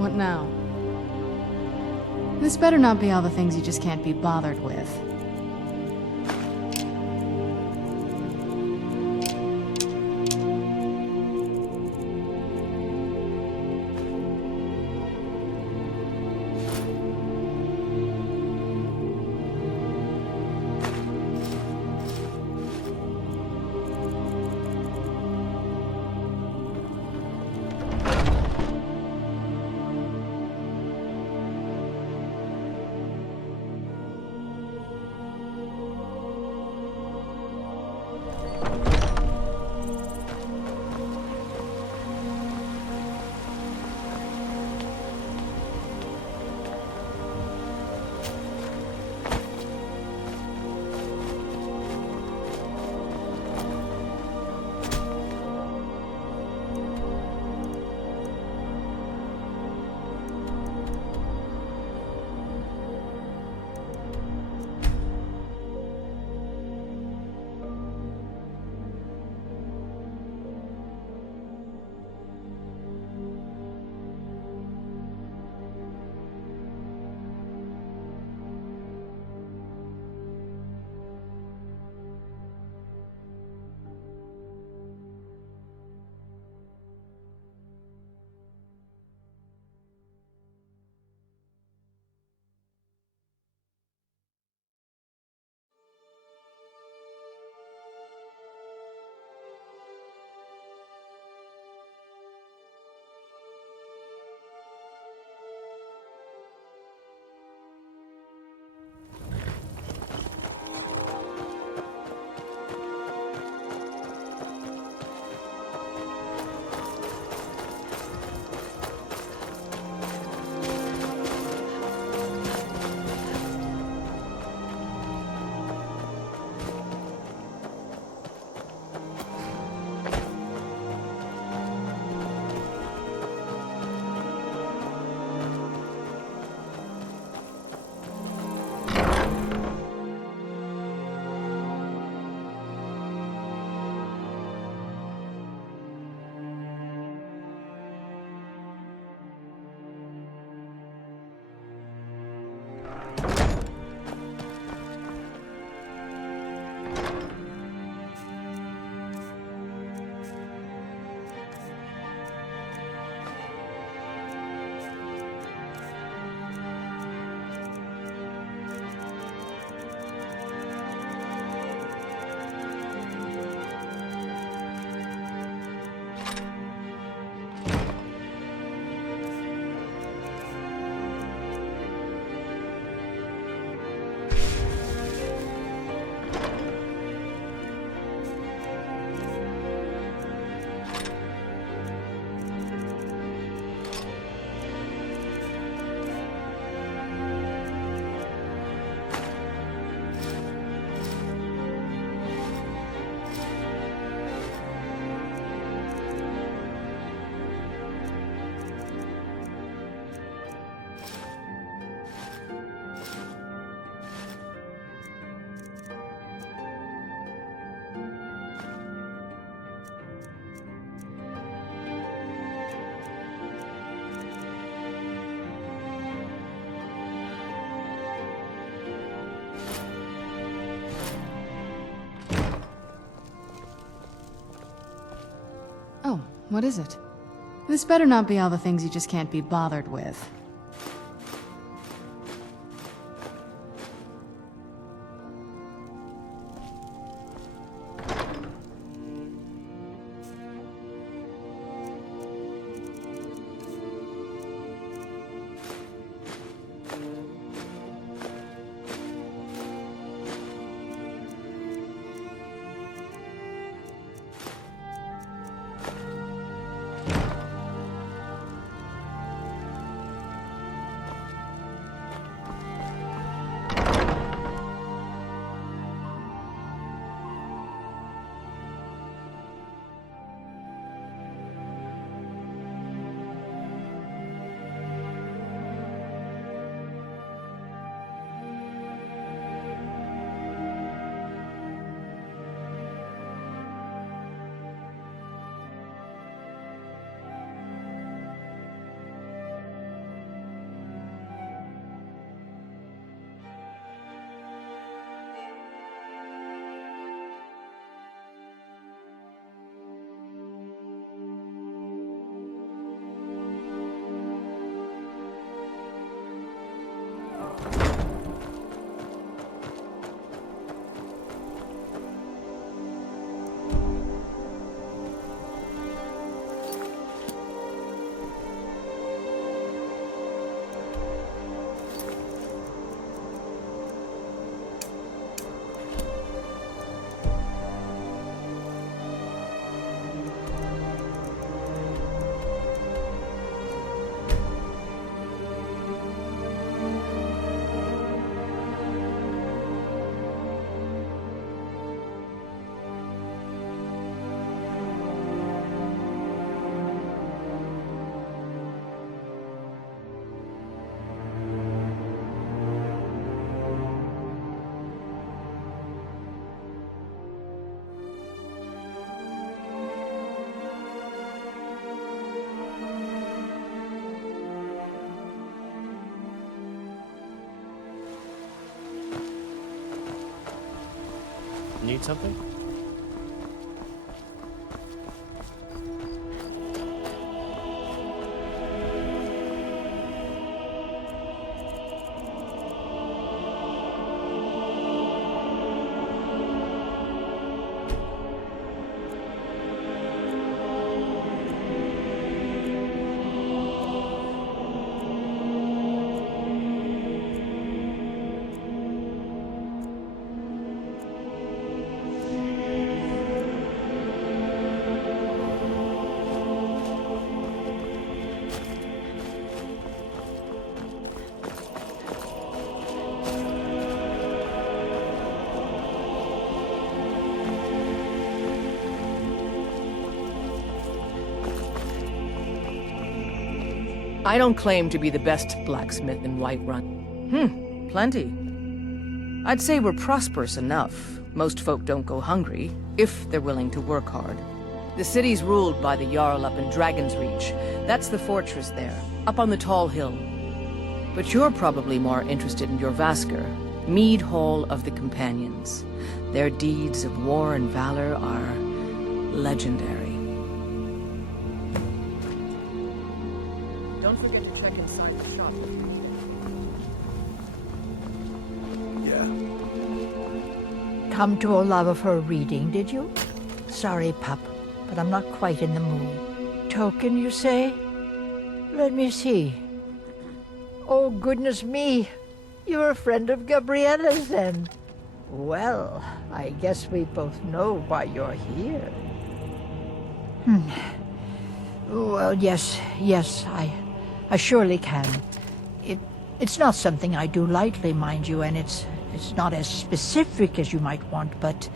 What now? This better not be all the things you just can't be bothered with. Oh, what is it? This better not be all the things you just can't be bothered with. need something? I don't claim to be the best blacksmith in Whiterun. Plenty. I'd say we're prosperous enough. Most folk don't go hungry, if they're willing to work hard. The city's ruled by the Jarl up in Dragon's Reach. That's the fortress there, up on the tall hill. But you're probably more interested in your Vasker, Mead Hall of the Companions. Their deeds of war and valor are legendary. Don't forget to check inside the shop. Yeah. Come to Olava for a reading, did you? Sorry, pup, but I'm not quite in the mood. Token, you say? Let me see. Oh, goodness me. You're a friend of Gabriella's, then. Well, I guess we both know why you're here. Well, yes, I surely can. It's not something I do lightly, mind you, and it's not as specific as you might want, but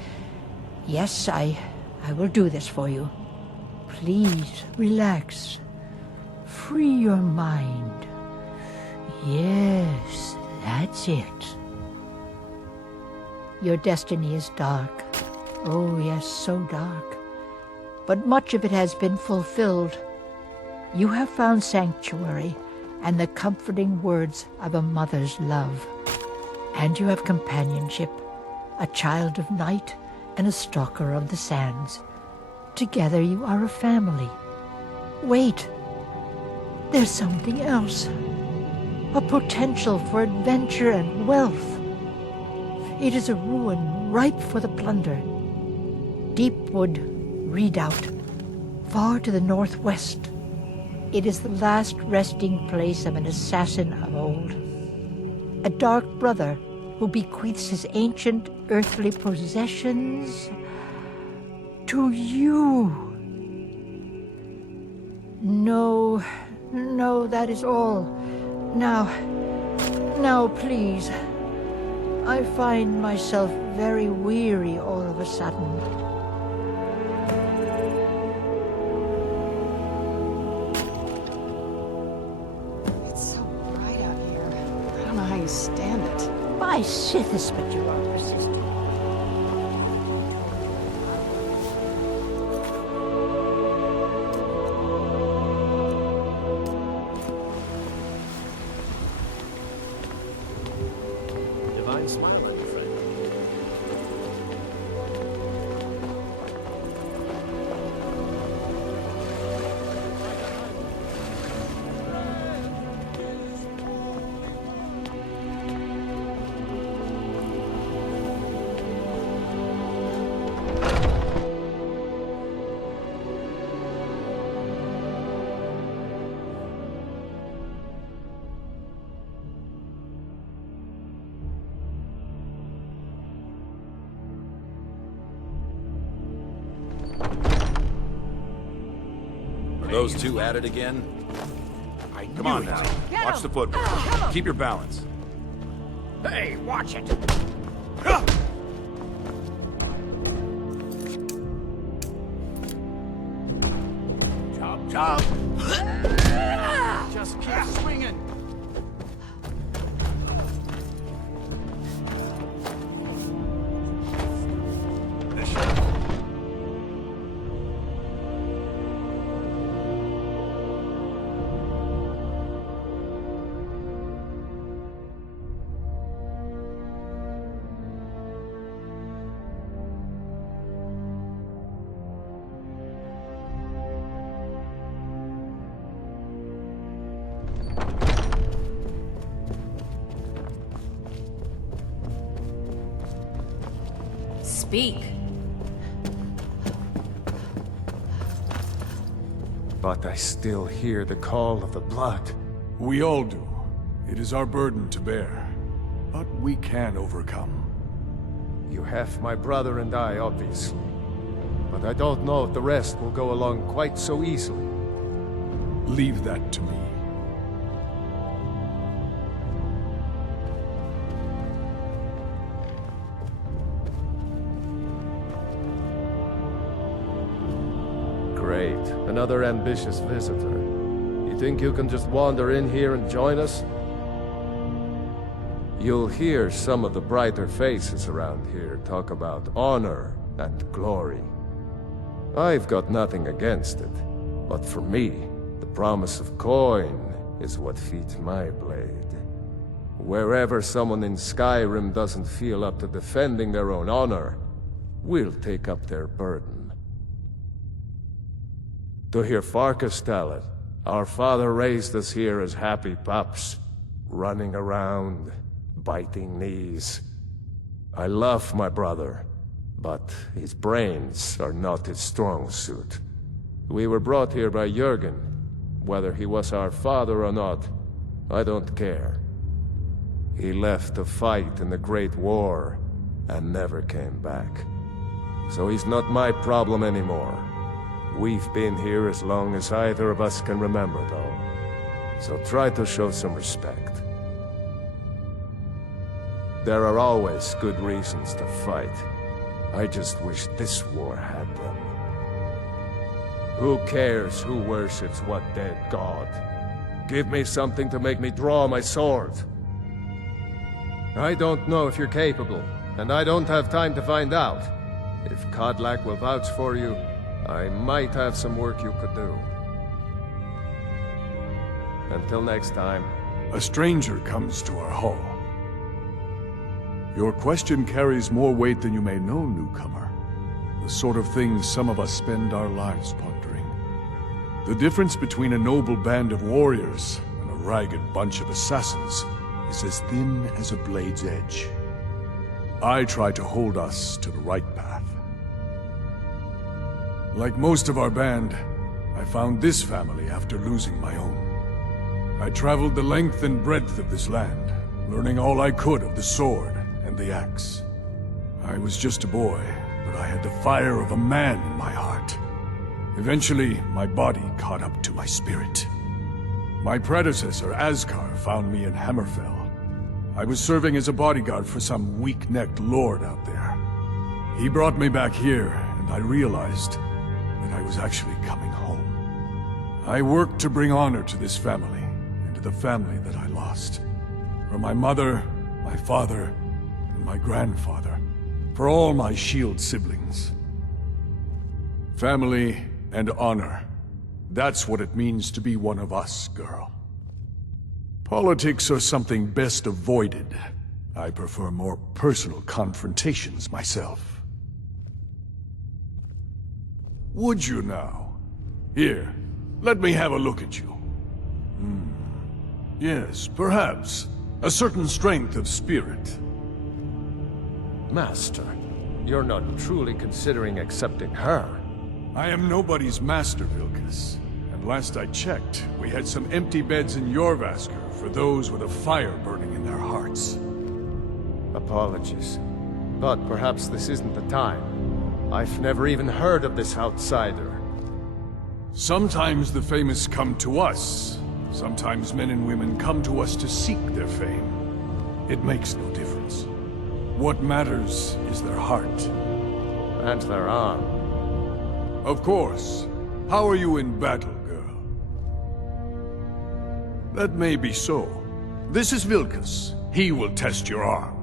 yes, I will do this for you. Please, relax. Free your mind. Yes, that's it. Your destiny is dark. Oh, yes, so dark. But much of it has been fulfilled. You have found sanctuary and the comforting words of a mother's love. And you have companionship, a child of night and a stalker of the sands. Together you are a family. Wait, there's something else. A potential for adventure and wealth. It is a ruin ripe for the plunder. Deepwood Redoubt, far to the northwest. It is the last resting place of an assassin of old. A dark brother who bequeaths his ancient earthly possessions to you. No, that is all. Now, please. I find myself very weary all of a sudden. How you stand it. By Sithis, but you are persistent. Divine smile, my friend. Those two at it again? Come on now. Watch the football. Keep your balance. Hey, watch it! Chop, chop! Just keep swinging! Speak. But I still hear the call of the blood. We all do. It is our burden to bear. But we can overcome. You have my brother and I, obviously. But I don't know if the rest will go along quite so easily. Leave that to me. Great. Another ambitious visitor. You think you can just wander in here and join us? You'll hear some of the brighter faces around here talk about honor and glory. I've got nothing against it, but for me, the promise of coin is what feeds my blade. Wherever someone in Skyrim doesn't feel up to defending their own honor, we'll take up their burden. To hear Farkas tell it, our father raised us here as happy pups, running around, biting knees. I love my brother, but his brains are not his strong suit. We were brought here by Jurgen. Whether he was our father or not, I don't care. He left to fight in the Great War and never came back. So he's not my problem anymore. We've been here as long as either of us can remember, though. So try to show some respect. There are always good reasons to fight. I just wish this war had them. Who cares who worships what dead god? Give me something to make me draw my sword. I don't know if you're capable, and I don't have time to find out. If Kodlak will vouch for you, I might have some work you could do. Until next time. A stranger comes to our hall. Your question carries more weight than you may know, newcomer. The sort of things some of us spend our lives pondering. The difference between a noble band of warriors and a ragged bunch of assassins is as thin as a blade's edge. I try to hold us to the right path. Like most of our band, I found this family after losing my own. I traveled the length and breadth of this land, learning all I could of the sword and the axe. I was just a boy, but I had the fire of a man in my heart. Eventually, my body caught up to my spirit. My predecessor, Askar, found me in Hammerfell. I was serving as a bodyguard for some weak-necked lord out there. He brought me back here, and I realized that I was actually coming home. I worked to bring honor to this family, and to the family that I lost. For my mother, my father, and my grandfather. For all my shield siblings. Family and honor. That's what it means to be one of us, girl. Politics are something best avoided. I prefer more personal confrontations myself. Would you now? Here, let me have a look at you. Yes, perhaps. A certain strength of spirit. Master, you're not truly considering accepting her. I am nobody's master, Vilkas. And last I checked, we had some empty beds in Jorvaskr for those with a fire burning in their hearts. Apologies. But perhaps this isn't the time. I've never even heard of this outsider. Sometimes the famous come to us. Sometimes men and women come to us to seek their fame. It makes no difference. What matters is their heart. And their arm. Of course. How are you in battle, girl? That may be so. This is Vilkas. He will test your arm.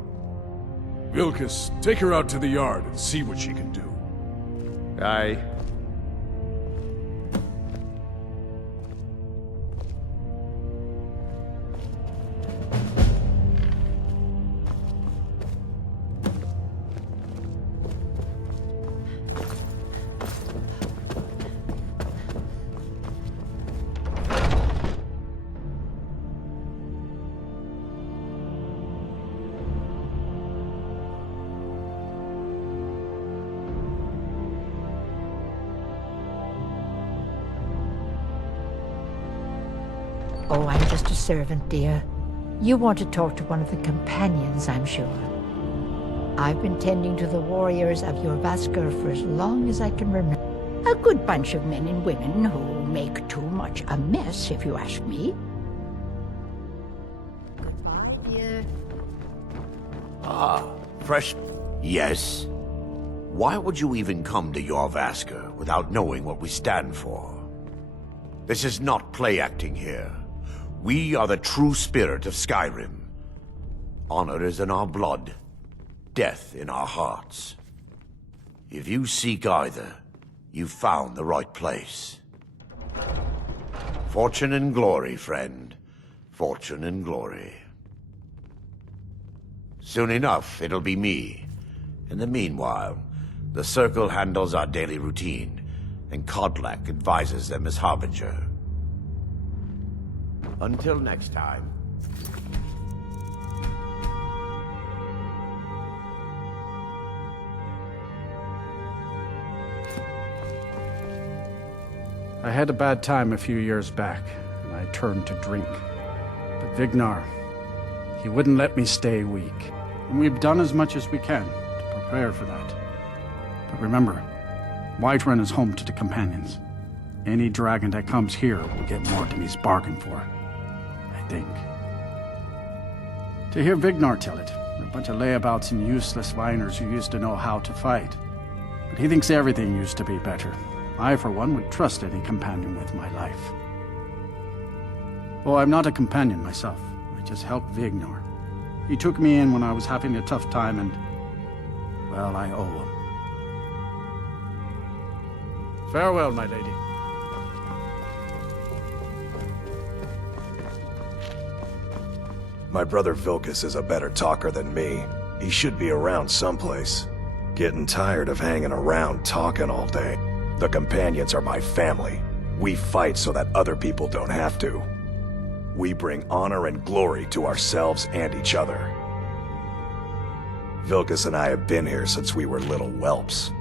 Vilkas, take her out to the yard and see what she can do. Aye. Oh, I'm just a servant, dear. You want to talk to one of the companions, I'm sure. I've been tending to the warriors of your Vasker for as long as I can remember. A good bunch of men and women who make too much a mess, if you ask me. Goodbye, dear. Ah, fresh... Yes. Why would you even come to Jorvasker without knowing what we stand for? This is not play acting here. We are the true spirit of Skyrim. Honor is in our blood, death in our hearts. If you seek either, you've found the right place. Fortune and glory, friend. Fortune and glory. Soon enough, it'll be me. In the meanwhile, the Circle handles our daily routine, and Kodlak advises them as Harbinger. Until next time. I had a bad time a few years back, and I turned to drink. But Vignar, he wouldn't let me stay weak. And we've done as much as we can to prepare for that. But remember, Whiterun is home to the companions. Any dragon that comes here will get more than he's bargained for. I think. To hear Vignar tell it, we're a bunch of layabouts and useless whiners who used to know how to fight. But he thinks everything used to be better. I, for one, would trust any companion with my life. Oh, I'm not a companion myself. I just helped Vignar. He took me in when I was having a tough time and... well, I owe him. Farewell, my lady. My brother Vilkas is a better talker than me. He should be around someplace. Getting tired of hanging around talking all day. The companions are my family. We fight so that other people don't have to. We bring honor and glory to ourselves and each other. Vilkas and I have been here since we were little whelps.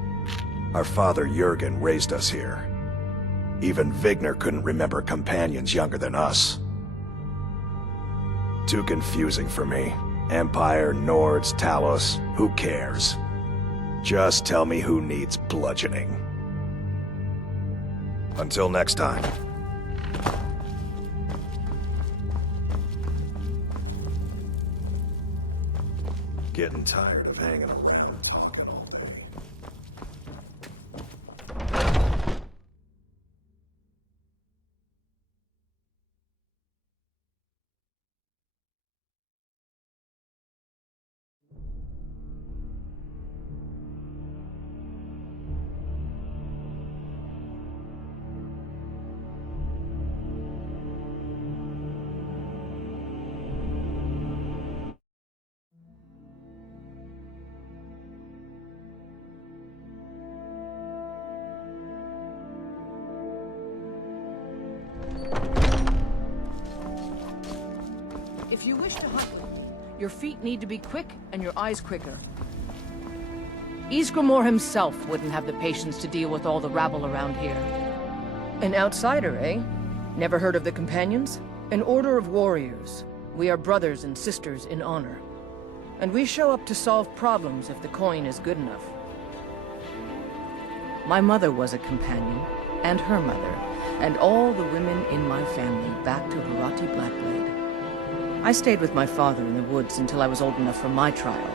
Our father Jurgen raised us here. Even Vignar couldn't remember companions younger than us. Too confusing for me. Empire, Nords, Talos, who cares? Just tell me who needs bludgeoning. Until next time. Getting tired of hanging around. If you wish to hunt, your feet need to be quick and your eyes quicker. Ysgramor himself wouldn't have the patience to deal with all the rabble around here. An outsider, eh? Never heard of the Companions? An order of warriors. We are brothers and sisters in honor. And we show up to solve problems if the coin is good enough. My mother was a companion, and her mother, and all the women in my family back to Harati Blackblade. I stayed with my father in the woods until I was old enough for my trial.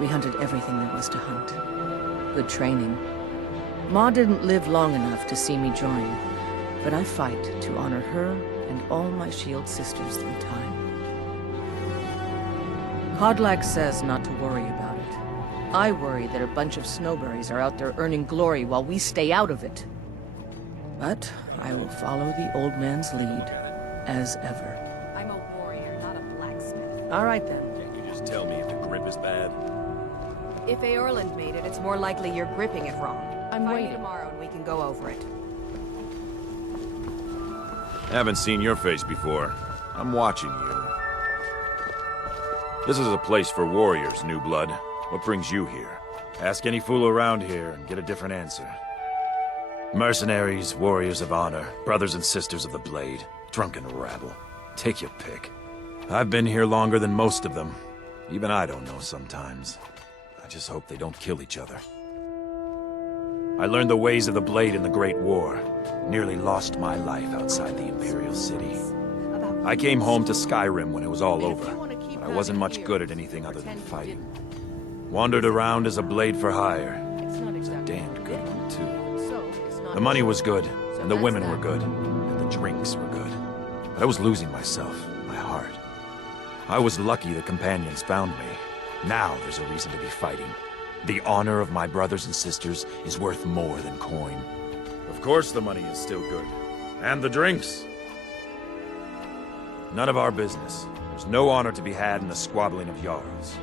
We hunted everything there was to hunt. Good training. Ma didn't live long enough to see me join, but I fight to honor her and all my shield sisters through time. Kodlak says not to worry about it. I worry that a bunch of snowberries are out there earning glory while we stay out of it. But I will follow the old man's lead, as ever. I'm a warrior, not a blacksmith. All right, then. Can't you just tell me if the grip is bad? If Eorland made it, it's more likely you're gripping it wrong. I'm Find me waiting. tomorrow and we can go over it. Haven't seen your face before. I'm watching you. This is a place for warriors, new blood. What brings you here? Ask any fool around here and get a different answer. Mercenaries, warriors of honor, brothers and sisters of the blade, drunken rabble. Take your pick. I've been here longer than most of them. Even I don't know sometimes. I just hope they don't kill each other. I learned the ways of the blade in the Great War. Nearly lost my life outside the Imperial City. I came home to Skyrim when it was all over, but I wasn't much good at anything other than fighting. Wandered around as a blade for hire. It was a damned good one, too. The money was good, and the women were good, and the drinks were good. But I was losing myself, my heart. I was lucky the companions found me. Now there's a reason to be fighting. The honor of my brothers and sisters is worth more than coin. Of course the money is still good. And the drinks. None of our business. There's no honor to be had in the squabbling of Jarls.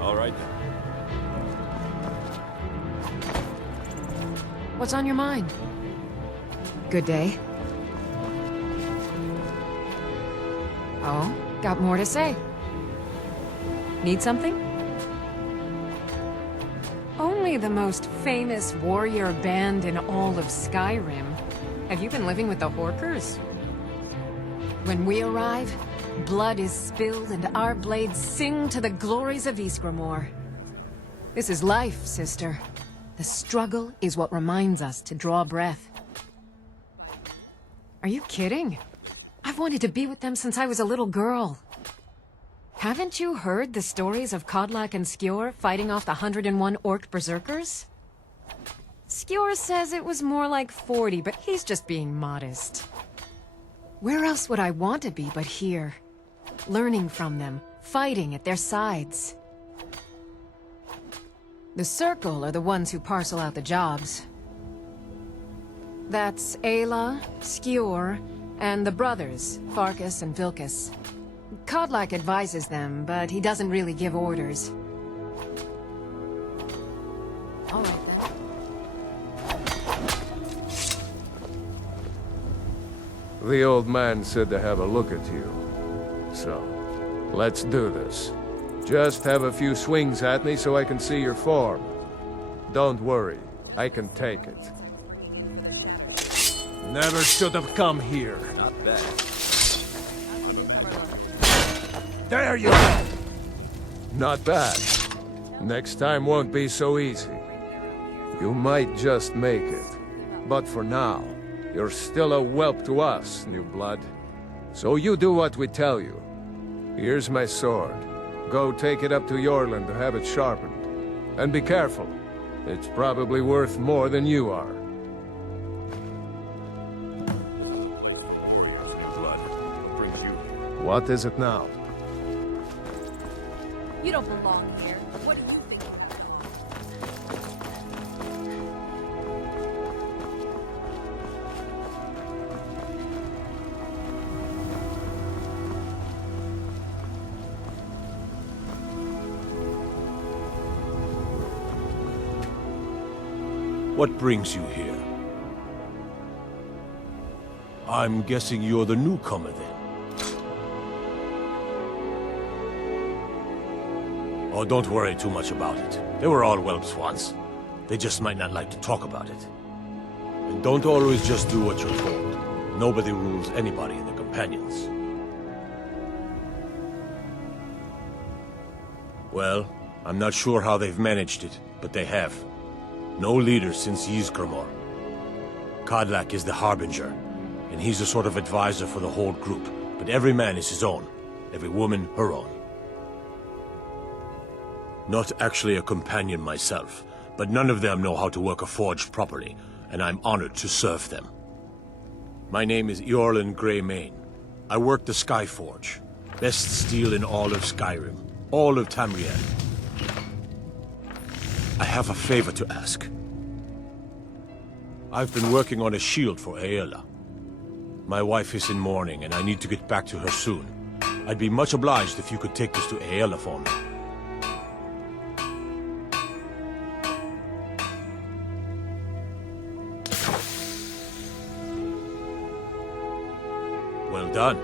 All right then. What's on your mind? Good day. Oh, got more to say. Need something? Only the most famous warrior band in all of Skyrim. Have you been living with the Horkers? When we arrive, blood is spilled and our blades sing to the glories of Ysgramor. This is life, sister. The struggle is what reminds us to draw breath. Are you kidding? I've wanted to be with them since I was a little girl. Haven't you heard the stories of Kodlak and Skjor fighting off the 101 orc berserkers? Skjor says it was more like 40, but he's just being modest. Where else would I want to be but here? Learning from them, fighting at their sides. The Circle are the ones who parcel out the jobs. That's Ayla, Skjor, and the brothers, Farkas and Vilkas. Kodlak advises them, but he doesn't really give orders. All right, then. The old man said to have a look at you. So, let's do this. Just have a few swings at me so I can see your form. Don't worry, I can take it. Never should have come here. Not bad. There you go! Not bad. Next time won't be so easy. You might just make it. But for now, you're still a whelp to us, new blood. So you do what we tell you. Here's my sword. Go take it up to Jorland to have it sharpened. And be careful. It's probably worth more than you are. Blood. What brings you here? What is it now? You don't belong here. What do you think? What brings you here? I'm guessing you're the newcomer then. Oh, don't worry too much about it. They were all whelps once. They just might not like to talk about it. And don't always just do what you're told. Nobody rules anybody in the Companions. Well, I'm not sure how they've managed it, but they have. No leader since Ysgramor. Kodlak is the Harbinger, and he's a sort of advisor for the whole group, but every man is his own. Every woman, her own. Not actually a companion myself, but none of them know how to work a forge properly, and I'm honored to serve them. My name is Eorlund Greymane. I work the Skyforge. Best steel in all of Skyrim. All of Tamriel. I have a favor to ask. I've been working on a shield for Ayla. My wife is in mourning, and I need to get back to her soon. I'd be much obliged if you could take this to Ayla for me. Well done.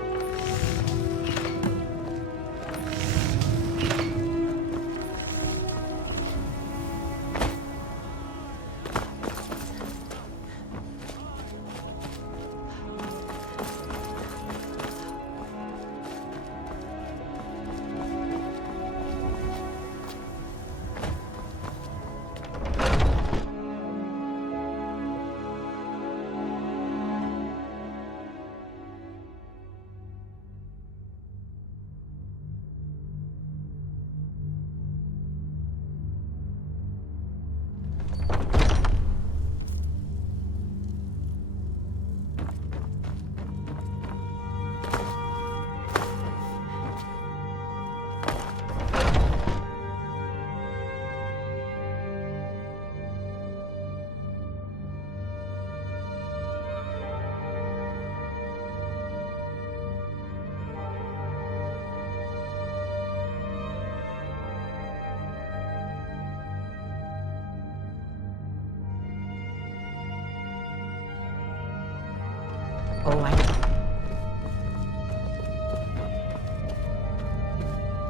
Oh, I know.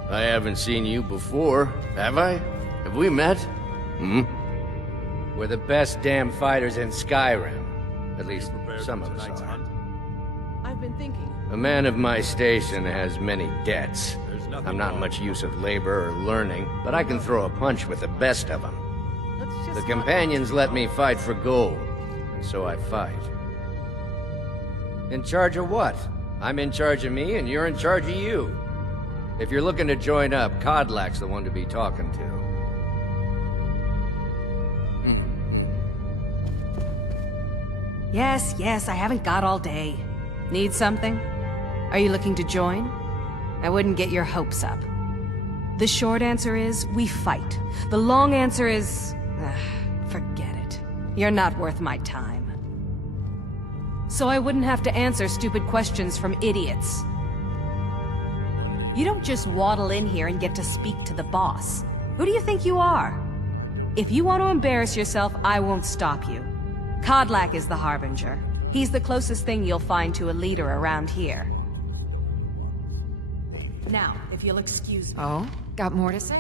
I haven't seen you before, have I? Have we met? Hmm? We're the best damn fighters in Skyrim. At least some of us are. I've been thinking. A man of my station has many debts. I'm not much use of labor or learning, but I can throw a punch with the best of them. The companions let me fight for gold, and so I fight. In charge of what? I'm in charge of me, and you're in charge of you. If you're looking to join up, Kodlak's the one to be talking to. Yes, I haven't got all day. Need something? Are you looking to join? I wouldn't get your hopes up. The short answer is, we fight. The long answer is... forget it. You're not worth my time. So I wouldn't have to answer stupid questions from idiots. You don't just waddle in here and get to speak to the boss. Who do you think you are? If you want to embarrass yourself, I won't stop you. Kodlak is the Harbinger. He's the closest thing you'll find to a leader around here. Now, if you'll excuse me. Oh? Got more to say?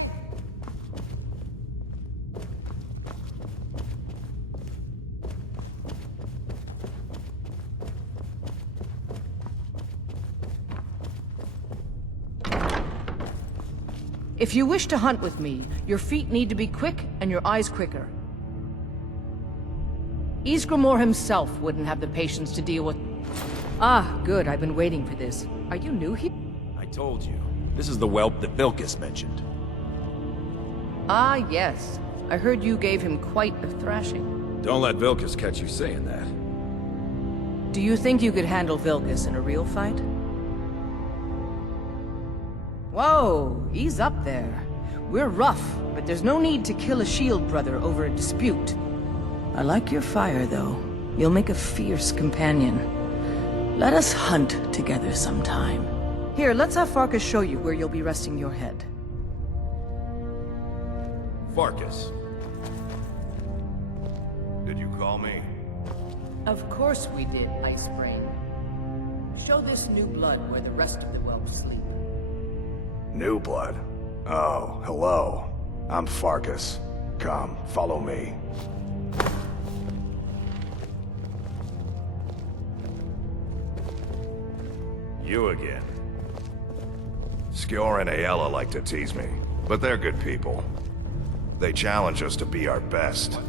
If you wish to hunt with me, your feet need to be quick and your eyes quicker. Ysgramor himself wouldn't have the patience to deal with... Ah, good, I've been waiting for this. Are you new here? I told you. This is the whelp that Vilkas mentioned. Ah, yes. I heard you gave him quite a thrashing. Don't let Vilkas catch you saying that. Do you think you could handle Vilkas in a real fight? Whoa, ease up there. We're rough, but there's no need to kill a shield brother over a dispute. I like your fire, though. You'll make a fierce companion. Let us hunt together sometime. Here, let's have Farkas show you where you'll be resting your head. Farkas. Did you call me? Of course we did, Icebrain. Show this new blood where the rest of the whelps sleep. New blood? Oh, hello. I'm Farkas. Come, follow me. You again. Skjor and Aela like to tease me, but they're good people. They challenge us to be our best.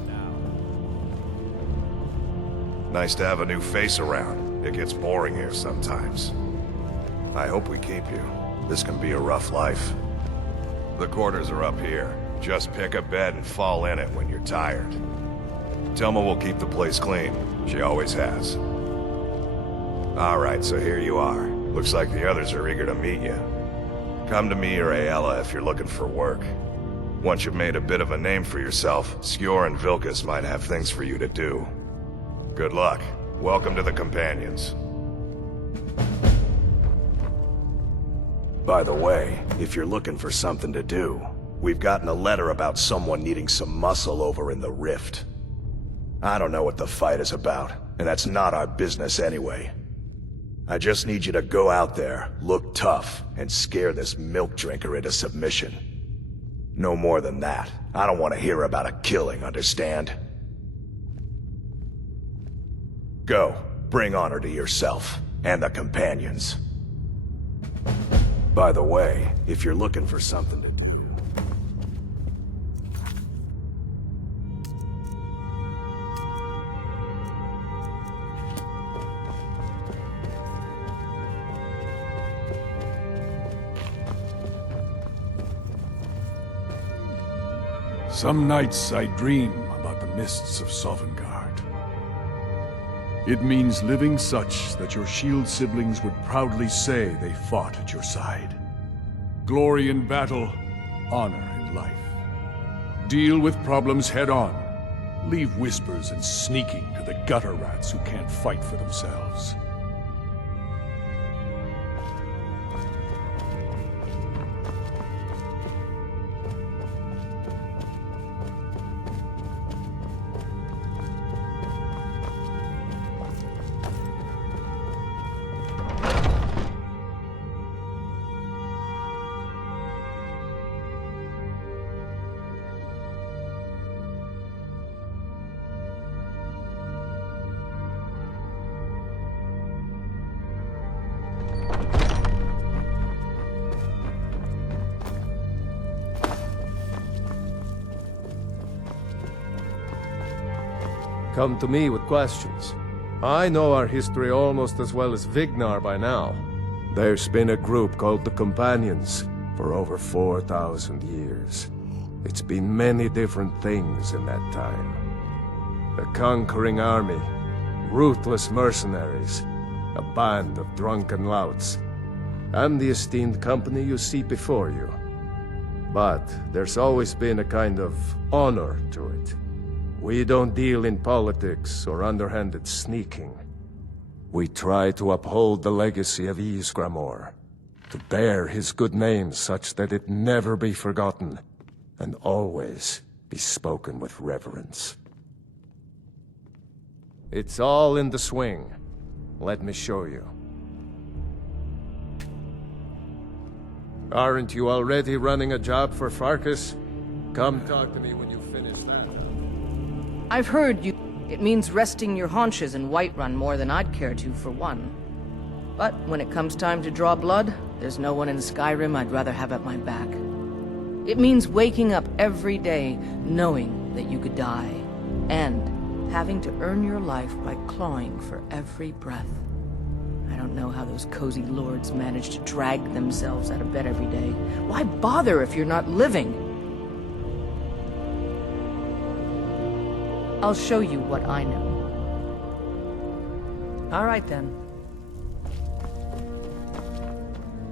Nice to have a new face around. It gets boring here sometimes. I hope we keep you. This can be a rough life. The quarters are up here. Just pick a bed and fall in it when you're tired. Telma will keep the place clean. She always has. Alright, so here you are. Looks like the others are eager to meet you. Come to me or Aela if you're looking for work. Once you've made a bit of a name for yourself, Skjor and Vilkas might have things for you to do. Good luck. Welcome to the Companions. By the way, if you're looking for something to do, we've gotten a letter about someone needing some muscle over in the Rift. I don't know what the fight is about, and that's not our business anyway. I just need you to go out there, look tough, and scare this milk drinker into submission. No more than that. I don't want to hear about a killing, understand? Go. Bring honor to yourself, and the Companions. By the way, if you're looking for something to do... Some nights I dream about the mists of Sovngarde. It means living such that your shield siblings would proudly say they fought at your side. Glory in battle, honor in life. Deal with problems head on. Leave whispers and sneaking to the gutter rats who can't fight for themselves. come to me with questions. I know our history almost as well as Vignar by now. There's been a group called the Companions for over 4,000 years. It's been many different things in that time. A conquering army, ruthless mercenaries, a band of drunken louts, and the esteemed company you see before you. But there's always been a kind of honor to it. We don't deal in politics or underhanded sneaking. We try to uphold the legacy of Ysgramor, to bear his good name such that it never be forgotten, and always be spoken with reverence. It's all in the swing. Let me show you. Aren't you already running a job for Farkas? Come talk to me when you finish that. I've heard you... It means resting your haunches in Whiterun more than I'd care to, for one. But when it comes time to draw blood, there's no one in Skyrim I'd rather have at my back. It means waking up every day knowing that you could die, and having to earn your life by clawing for every breath. I don't know how those cozy lords manage to drag themselves out of bed every day. Why bother if you're not living? I'll show you what I know. All right, then.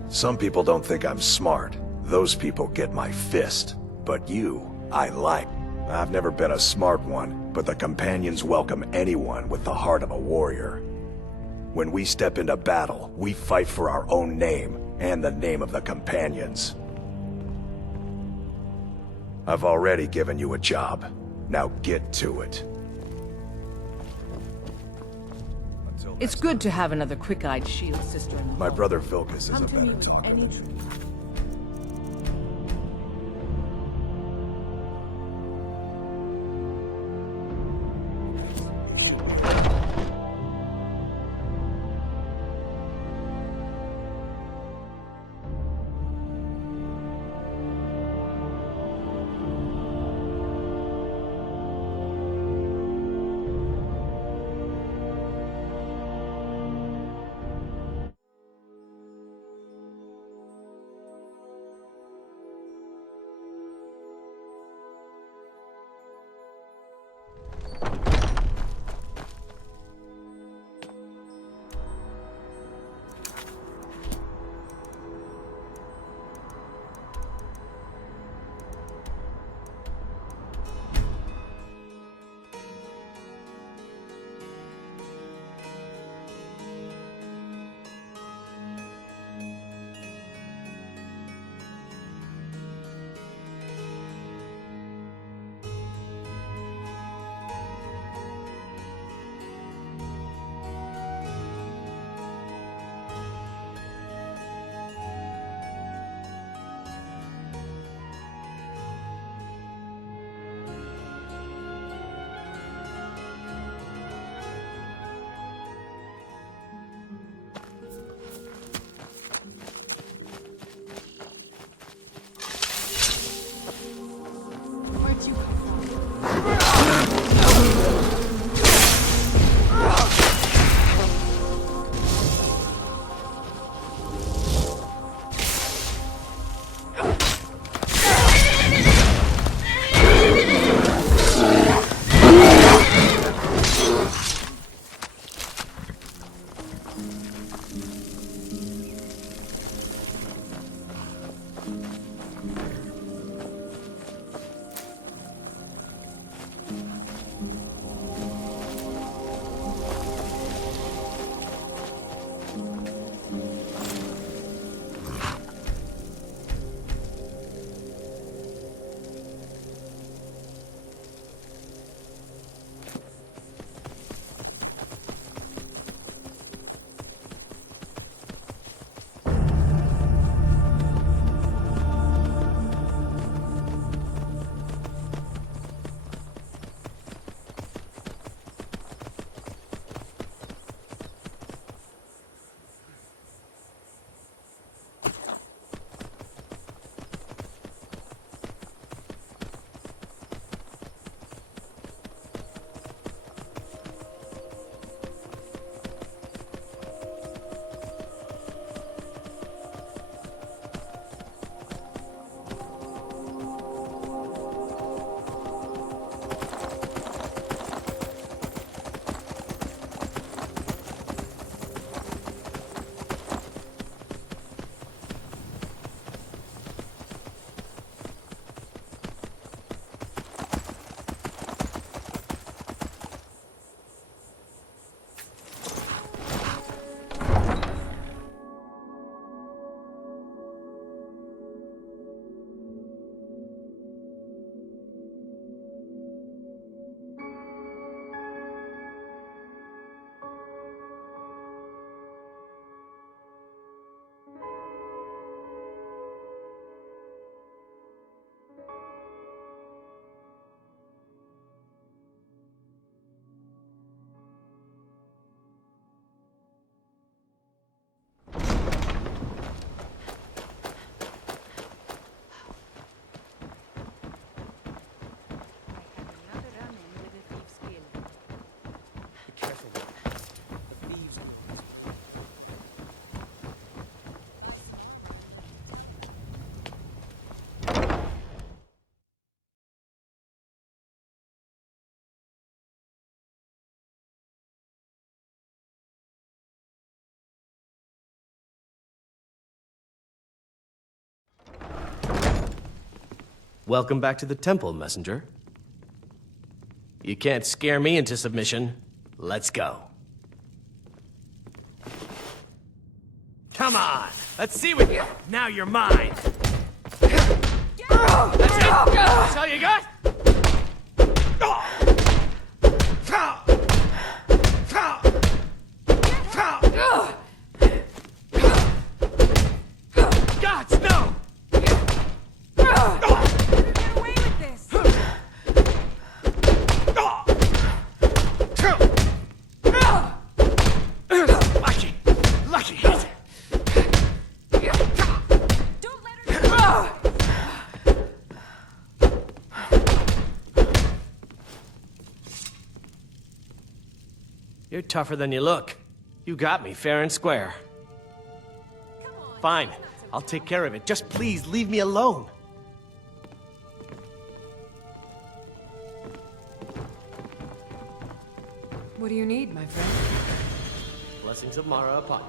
Some people don't think I'm smart. Those people get my fist. But you, I like. I've never been a smart one, but the Companions welcome anyone with the heart of a warrior. When we step into battle, we fight for our own name, and the name of the Companions. I've already given you a job. Now get to it. It's good to have another quick-eyed shield sister in the My home. brother Vilkas is Come a to me better with talker. any... Welcome back to the temple, messenger. You can't scare me into submission. Let's go. Come on! Let's see what you... Now you're mine! That's it? That's all you got? Gods, no! Get away with this! Lucky! Lucky hit! Don't let her... You're tougher than you look. You got me fair and square. Fine, I'll take care of it. Just please leave me alone. What do you need, my friend? Blessings of Mara upon you.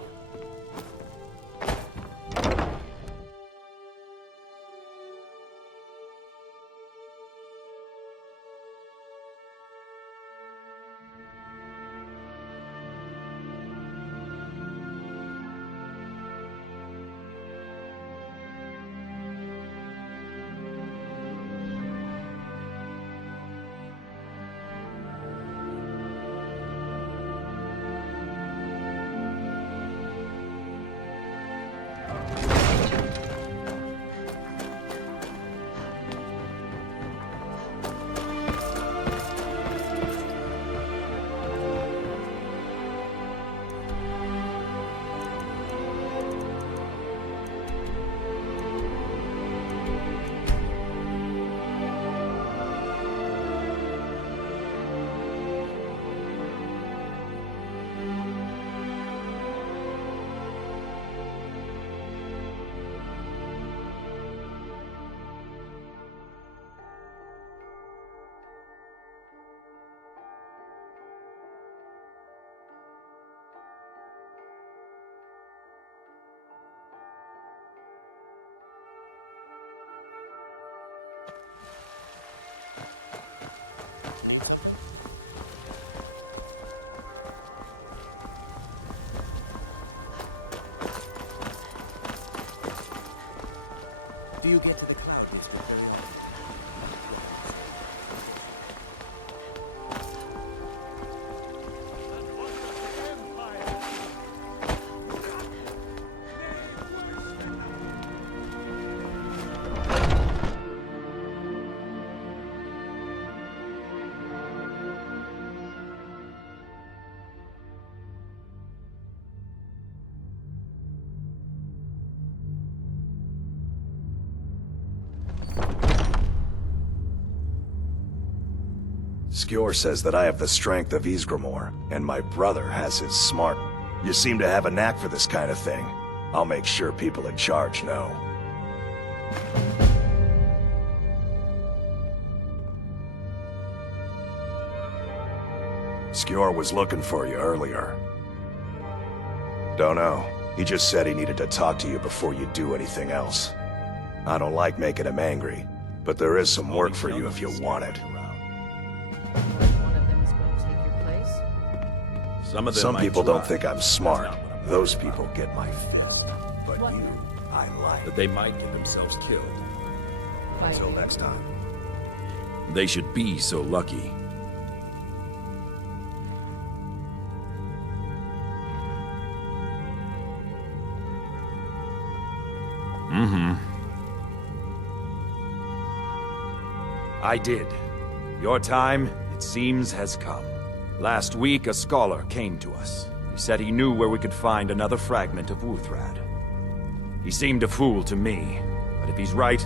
Do you get to the cloud gates before you? Skjor says that I have the strength of Ysgramor, and my brother has his smart. You seem to have a knack for this kind of thing. I'll make sure people in charge know. Skjor was looking for you earlier. Don't know. He just said he needed to talk to you before you do anything else. I don't like making him angry, but there is some work for you if you want it. One of them is going to take your place? Some people don't think I'm smart. Those people get my fist. But you, I like. But they might get themselves killed. Until next time. They should be so lucky. I did. Your time, it seems, has come. Last week, a scholar came to us. He said he knew where we could find another fragment of Wuthrad. He seemed a fool to me, but if he's right,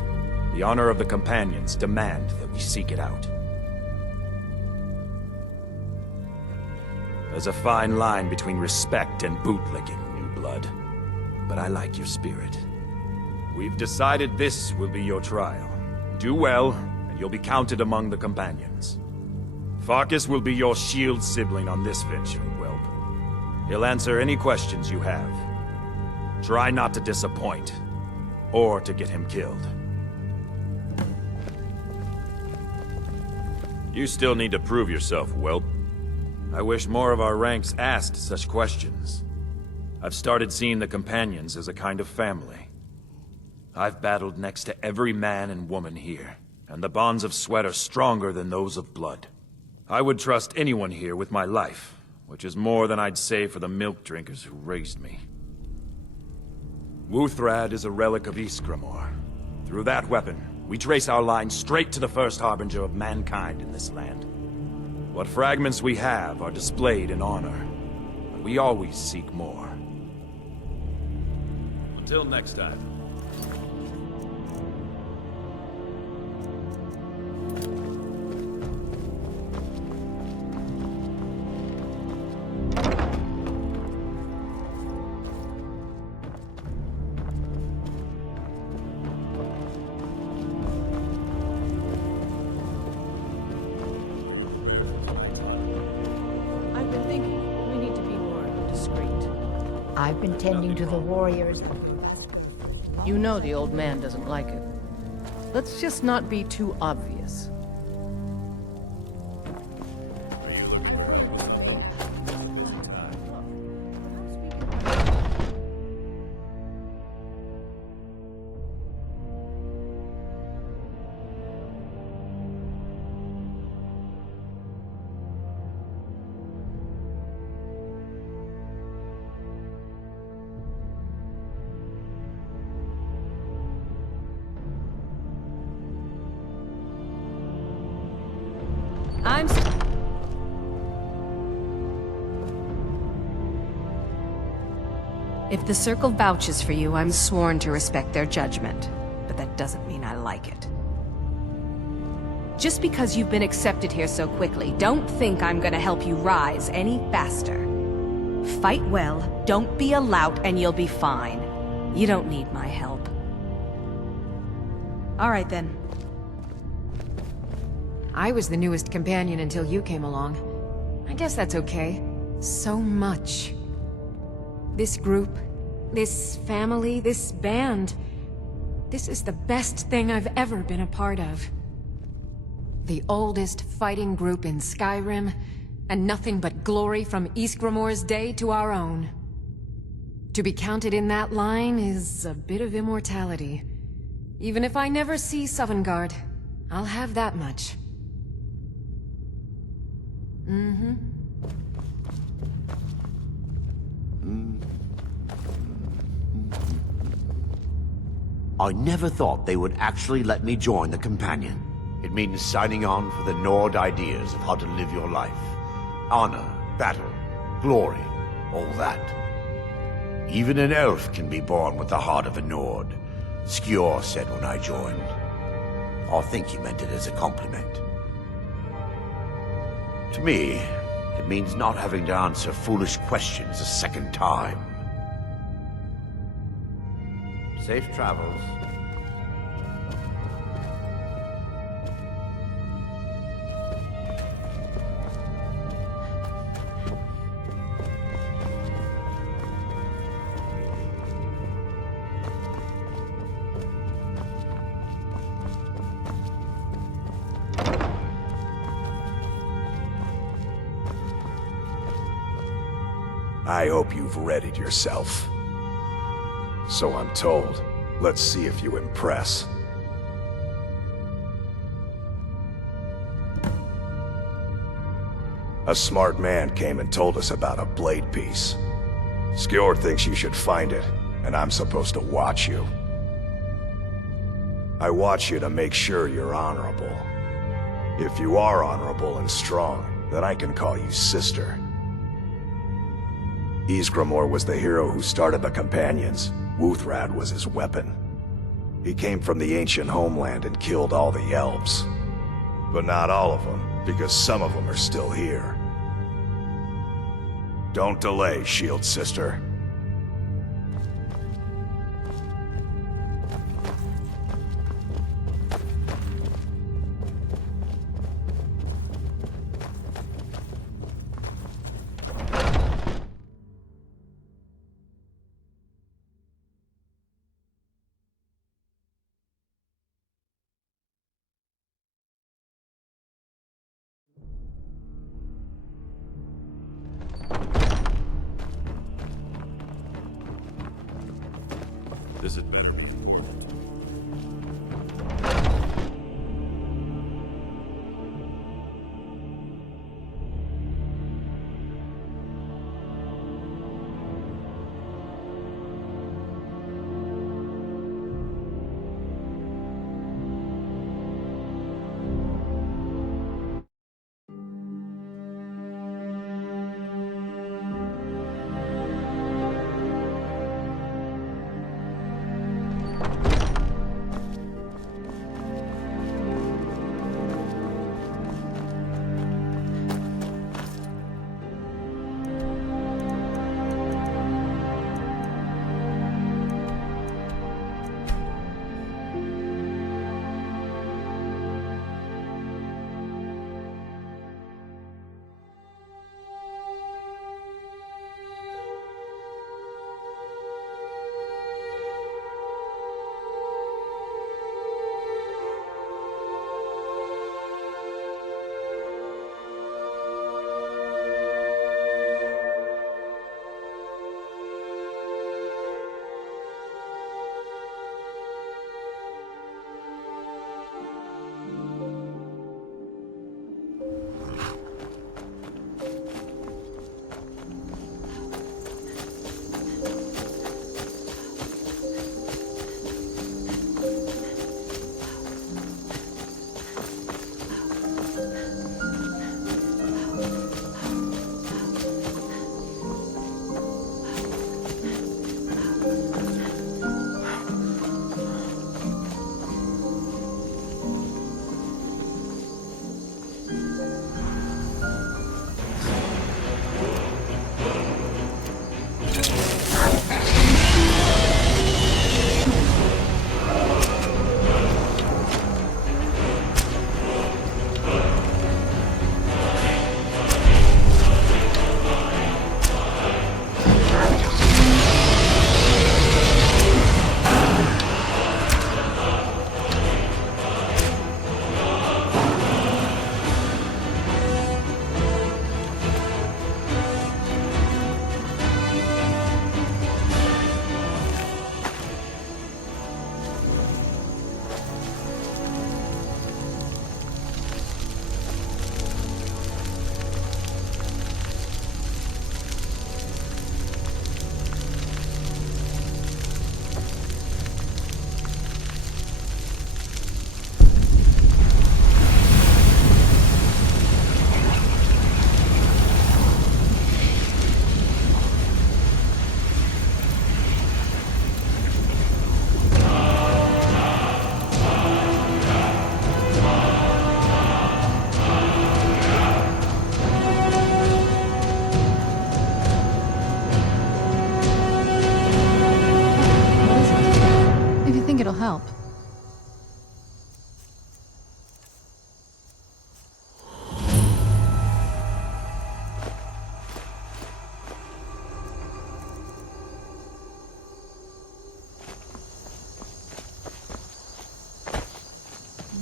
the honor of the Companions demand that we seek it out. There's a fine line between respect and bootlicking, new blood. But I like your spirit. We've decided this will be your trial. Do well, and you'll be counted among the Companions. Farkas will be your shield sibling on this venture, whelp. He'll answer any questions you have. Try not to disappoint, or to get him killed. You still need to prove yourself, whelp. I wish more of our ranks asked such questions. I've started seeing the Companions as a kind of family. I've battled next to every man and woman here, and the bonds of sweat are stronger than those of blood. I would trust anyone here with my life, which is more than I'd say for the milk drinkers who raised me. Wuthrad is a relic of Ysgramor. Through that weapon, we trace our line straight to the first harbinger of mankind in this land. What fragments we have are displayed in honor, but we always seek more. Until next time. I've been thinking we need to be more discreet. I've been tending to the warriors. You know the old man doesn't like it. Let's just not be too obvious. If the Circle vouches for you, I'm sworn to respect their judgment. But that doesn't mean I like it. Just because you've been accepted here so quickly, don't think I'm gonna help you rise any faster. Fight well, don't be a lout, and you'll be fine. You don't need my help. All right, then. I was the newest companion until you came along. I guess that's okay. So much. This group, this family, this band. This is the best thing I've ever been a part of. The oldest fighting group in Skyrim, and nothing but glory from Ysgramor's day to our own. To be counted in that line is a bit of immortality. Even if I never see Sovngarde, I'll have that much. I never thought they would actually let me join the Companion. It means signing on for the Nord ideas of how to live your life. Honor, battle, glory, all that. Even an elf can be born with the heart of a Nord, Skjor said when I joined. I think he meant it as a compliment. To me, it means not having to answer foolish questions a second time. Safe travels. I hope you've readied yourself. So I'm told. Let's see if you impress. A smart man came and told us about a blade piece. Skjor thinks you should find it, and I'm supposed to watch you. I watch you to make sure you're honorable. If you are honorable and strong, then I can call you sister. Ysgramor was the hero who started the Companions. Wuthrad was his weapon. He came from the ancient homeland and killed all the elves. But not all of them, because some of them are still here. Don't delay, Shield Sister. This is better than before. help.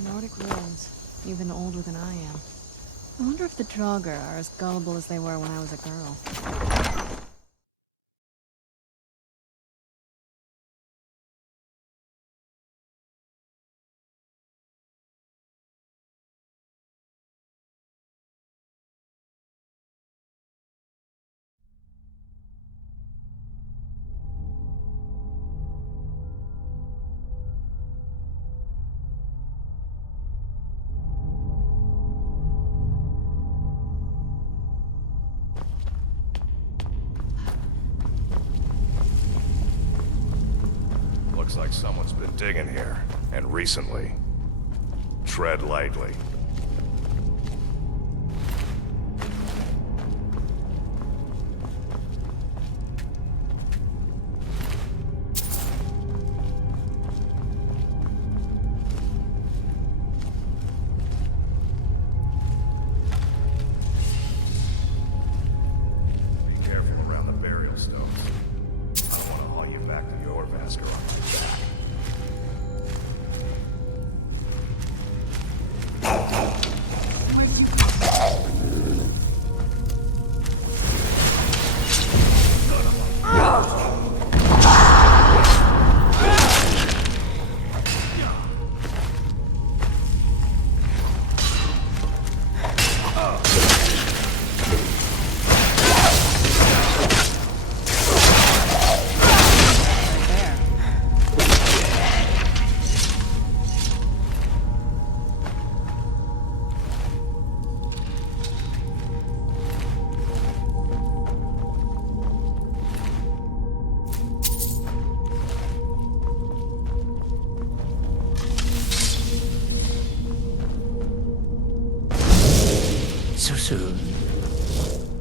Nordic ruins, even older than I am. I wonder if the Draugr are as gullible as they were when I was a girl. Looks like someone's been digging here, and recently. Tread lightly. Be careful around the burial stones. I don't want to haul you back to your Vasker on my back.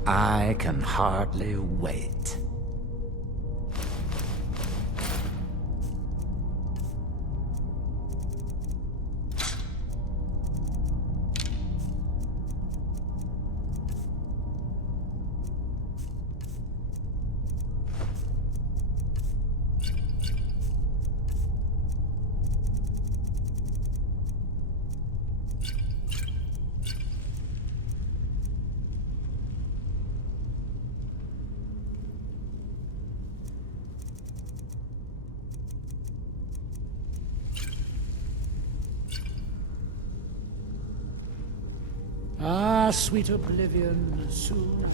I can hardly wait. Ah, sweet oblivion, soon.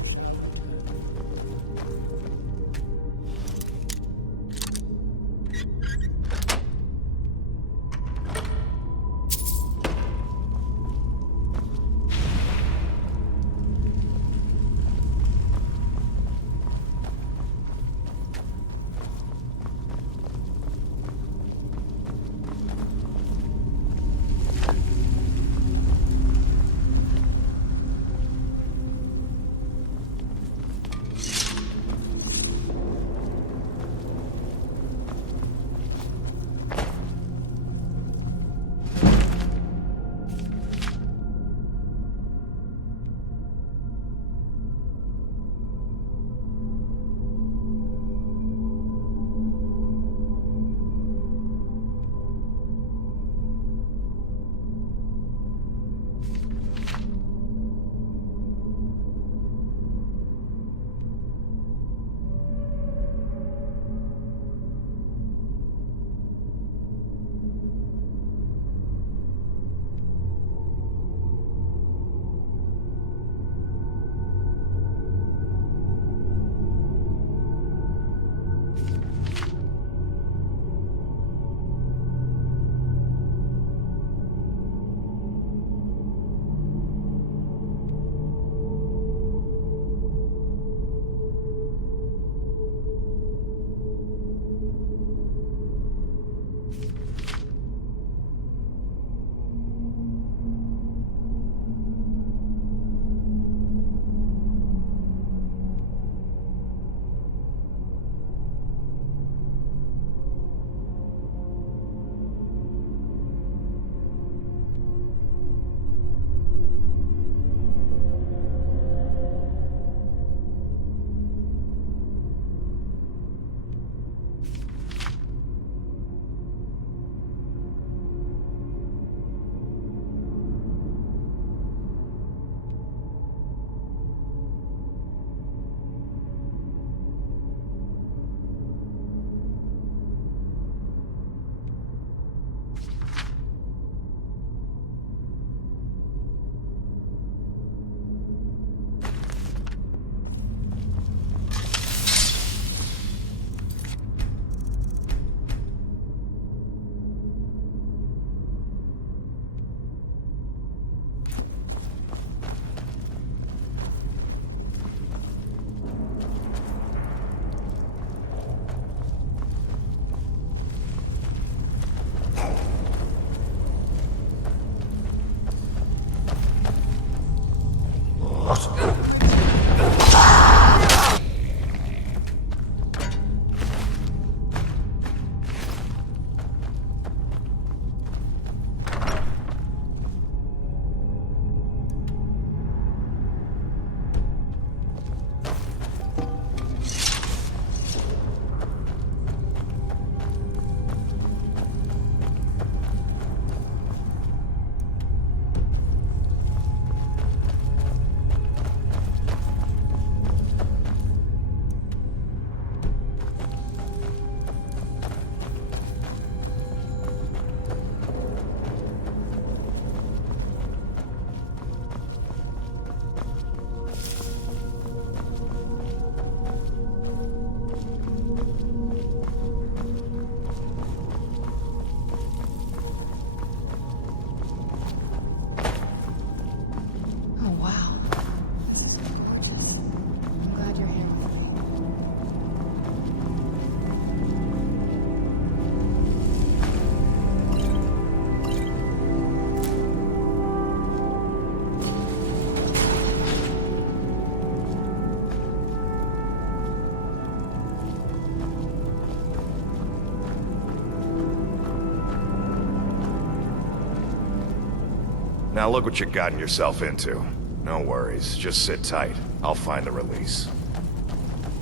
Now look what you've gotten yourself into. No worries, just sit tight. I'll find the release.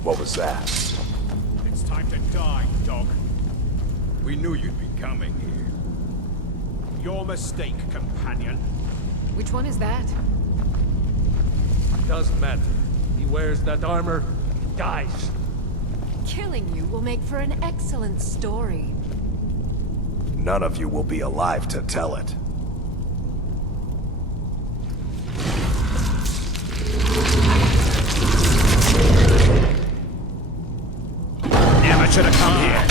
What was that? It's time to die, dog. We knew you'd be coming here. Your mistake, companion. Which one is that? Doesn't matter. He wears that armor, he dies. Killing you will make for an excellent story. None of you will be alive to tell it. Never should have come here.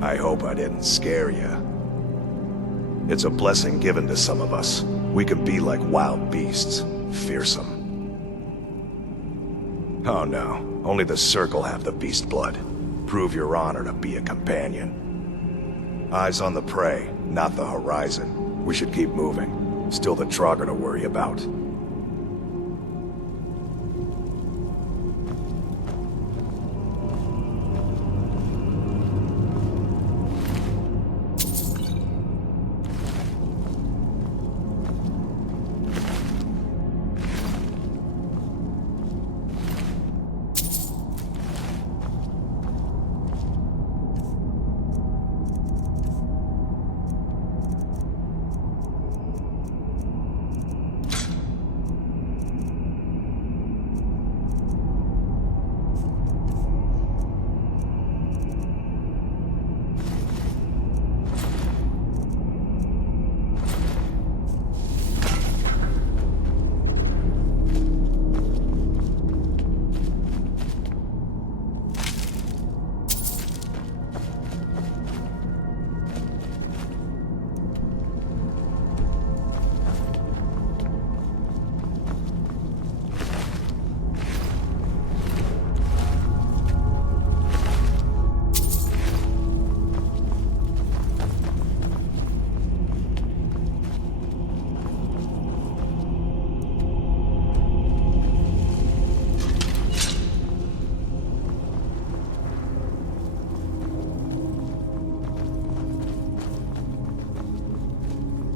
I hope I didn't scare you. It's a blessing given to some of us. We can be like wild beasts, fearsome. Oh no, only the Circle have the beast blood. Prove your honor to be a companion. Eyes on the prey, not the horizon. We should keep moving. Still the Trogger to worry about.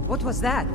What was that?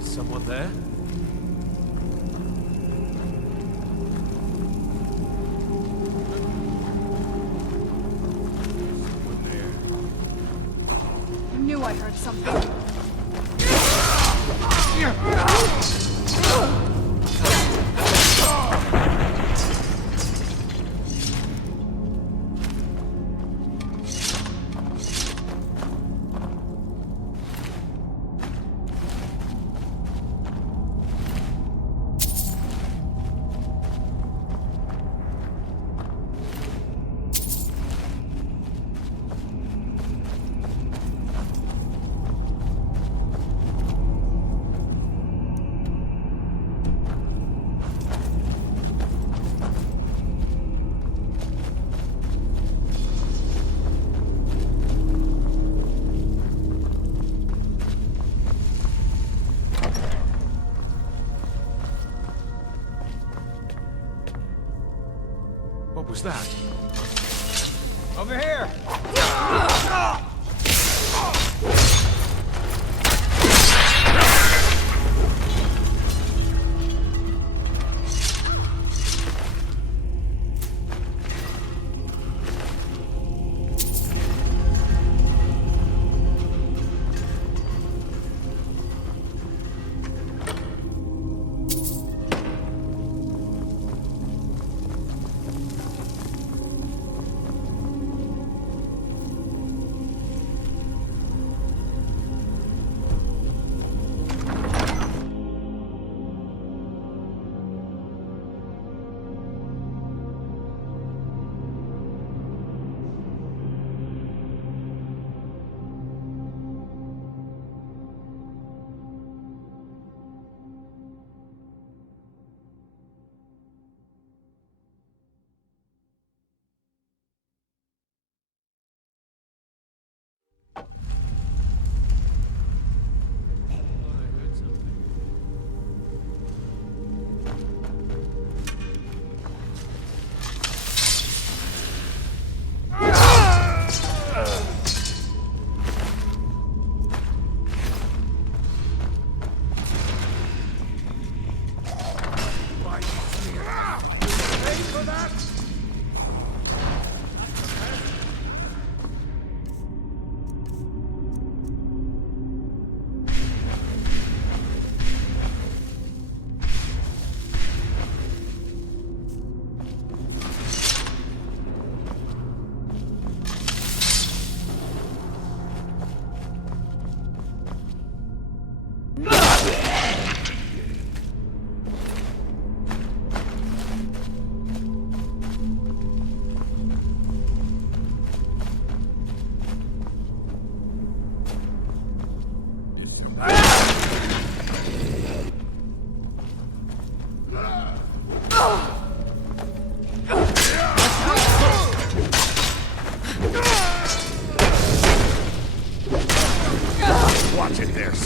Someone there? I knew I heard something. What was that? Over here!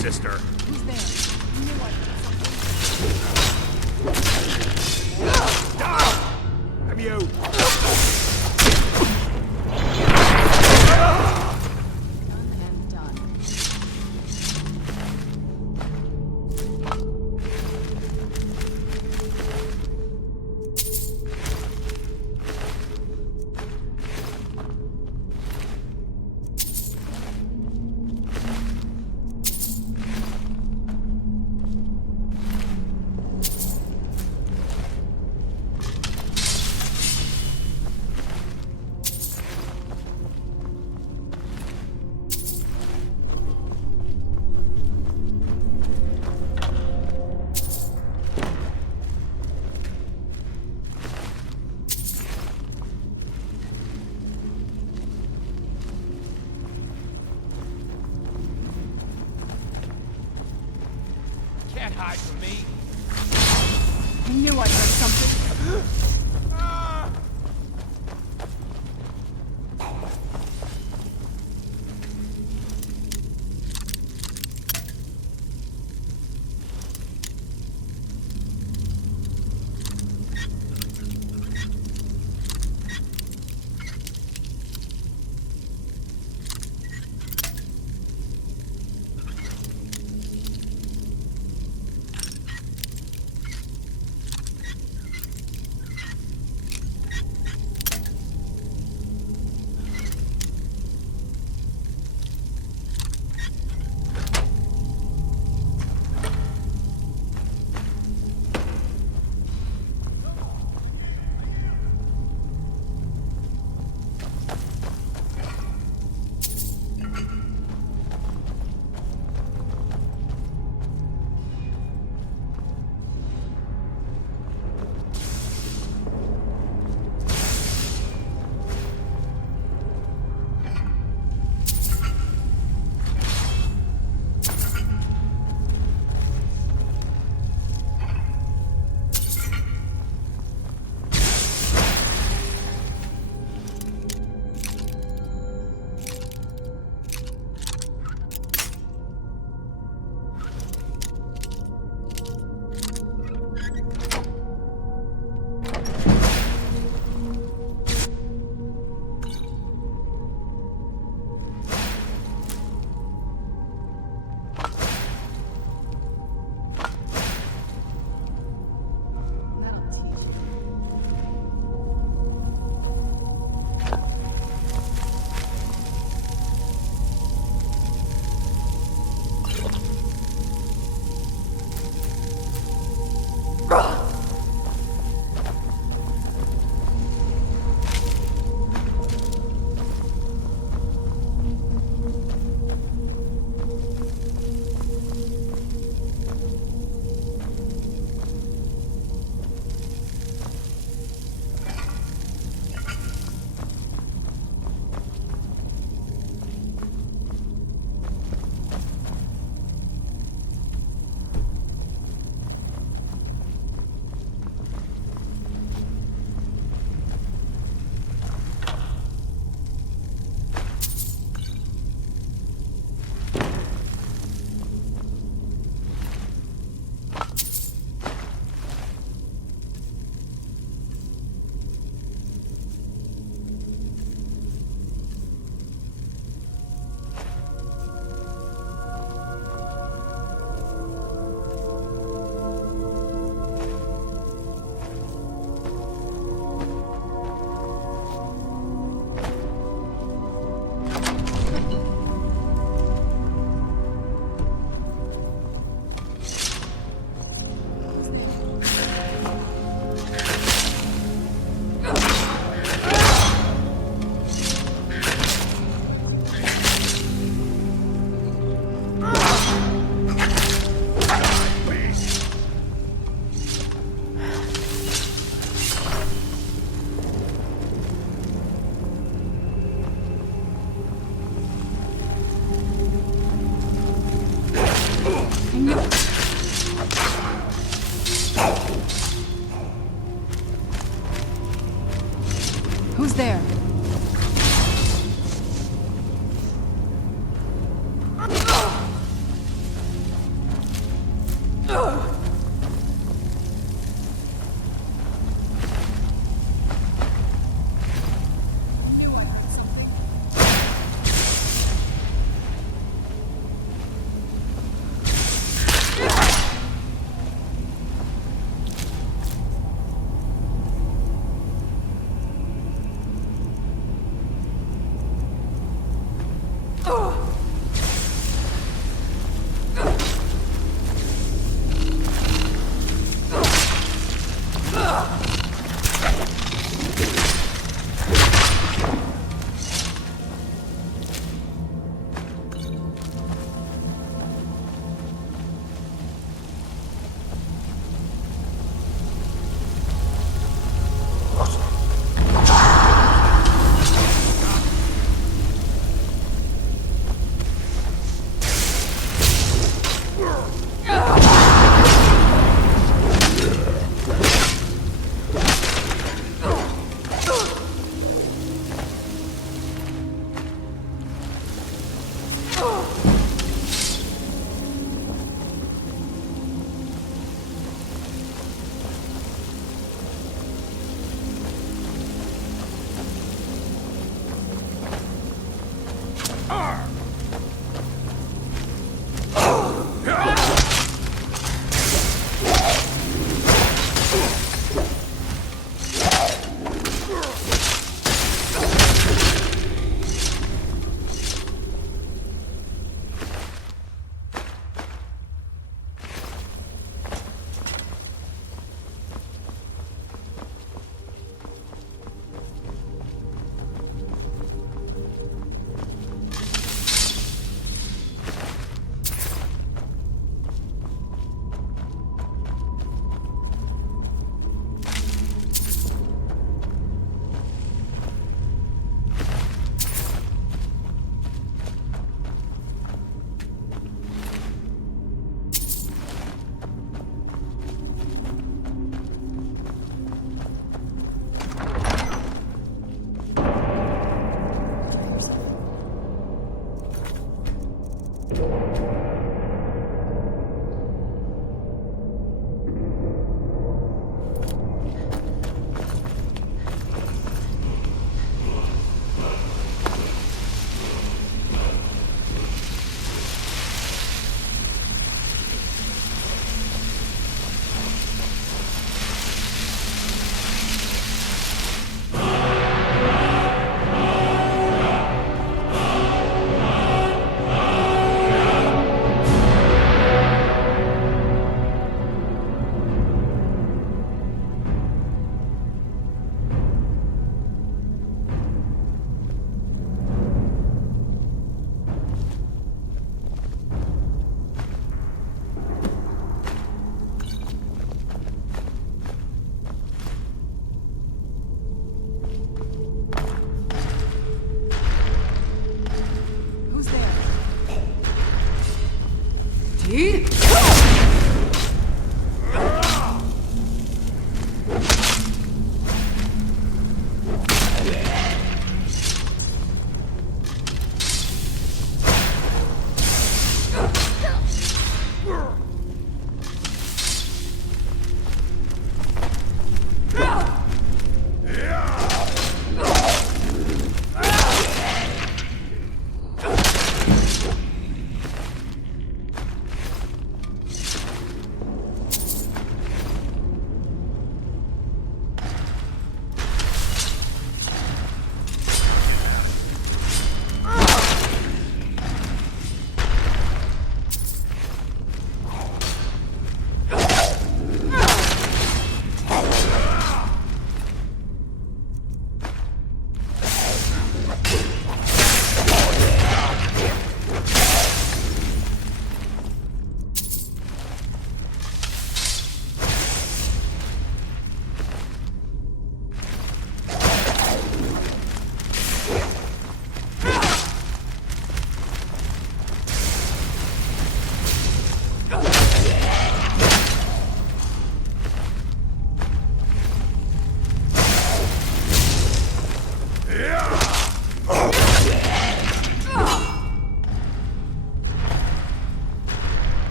sister. Who's there? I knew I heard something. Have you? Can't hide from me. I knew I heard something. Who's there?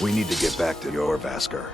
We need to get back to Jorvaskr.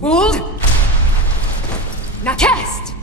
Hold! Now cast!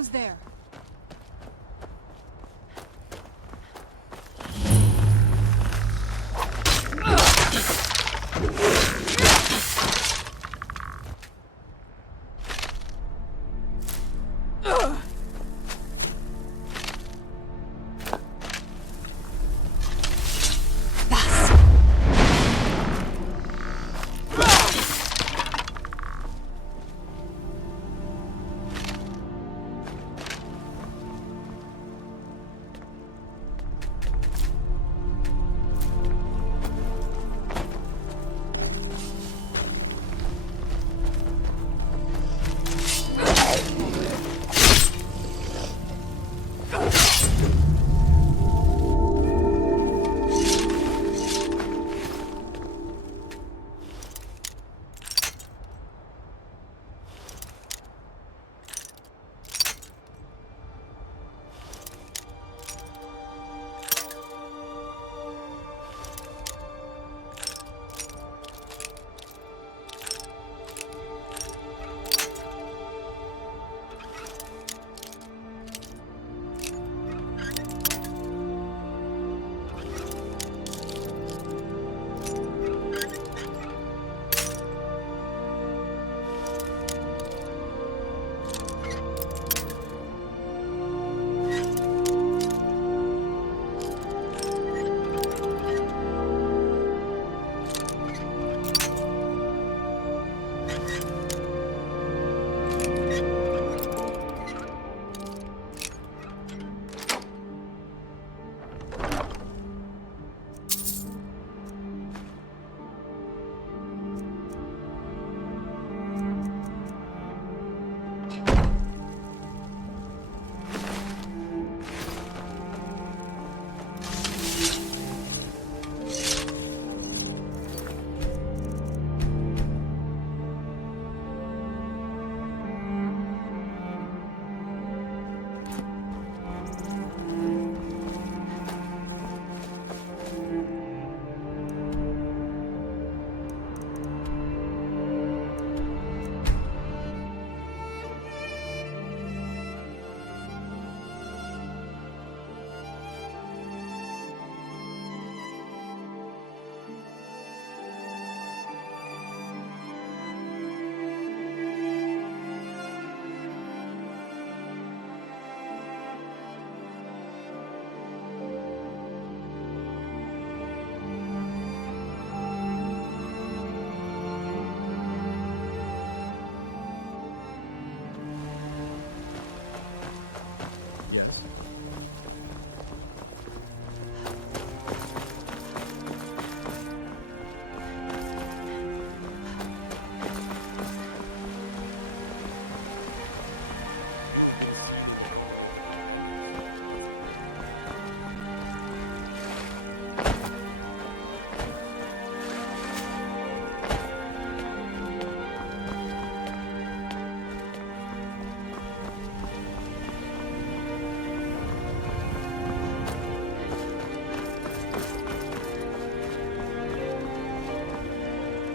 Who's there?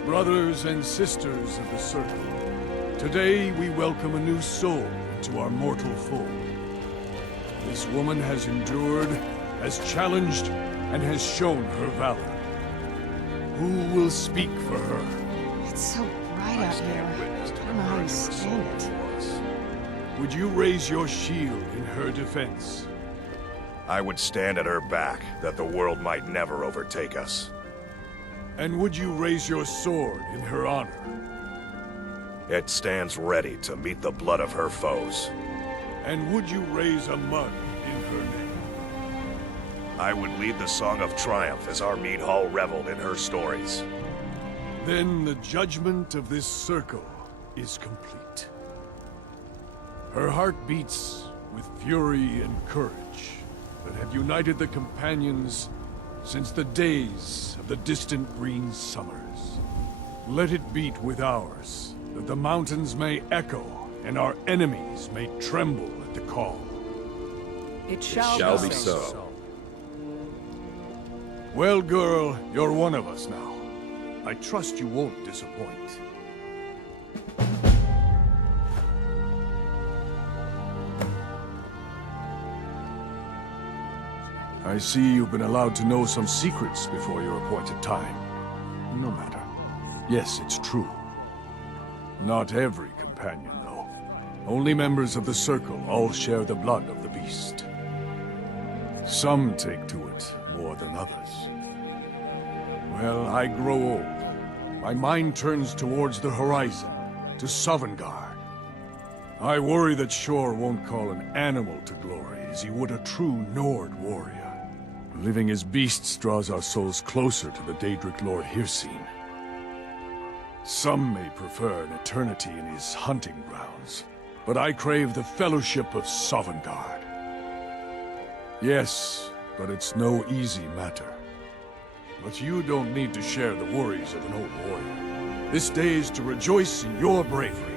Brothers and sisters of the Circle, today we welcome a new soul into our mortal fold. This woman has endured, has challenged, and has shown her valor. Who will speak for her? It's so bright out here. I don't know how you stand it. Would you raise your shield in her defense? I would stand at her back, that the world might never overtake us. And would you raise your sword in her honor? It stands ready to meet the blood of her foes. And would you raise a mug in her name? I would lead the Song of Triumph as our mead hall reveled in her stories. Then the judgment of this circle is complete. Her heart beats with fury and courage that have united the companions since the days of the distant green summers. Let it beat with ours, that the mountains may echo and our enemies may tremble at the call. It shall be so. Well, girl, you're one of us now. I trust you won't disappoint. I see you've been allowed to know some secrets before your appointed time. No matter. Yes, it's true. Not every companion, though. Only members of the Circle all share the blood of the beast. Some take to it more than others. Well, I grow old. My mind turns towards the horizon, to Sovngarde. I worry that Shor won't call an animal to glory as he would a true Nord warrior. Living as beasts draws our souls closer to the Daedric Lord Hircine. Some may prefer an eternity in his hunting grounds, but I crave the fellowship of Sovngarde. Yes, but it's no easy matter. But you don't need to share the worries of an old warrior. This day is to rejoice in your bravery.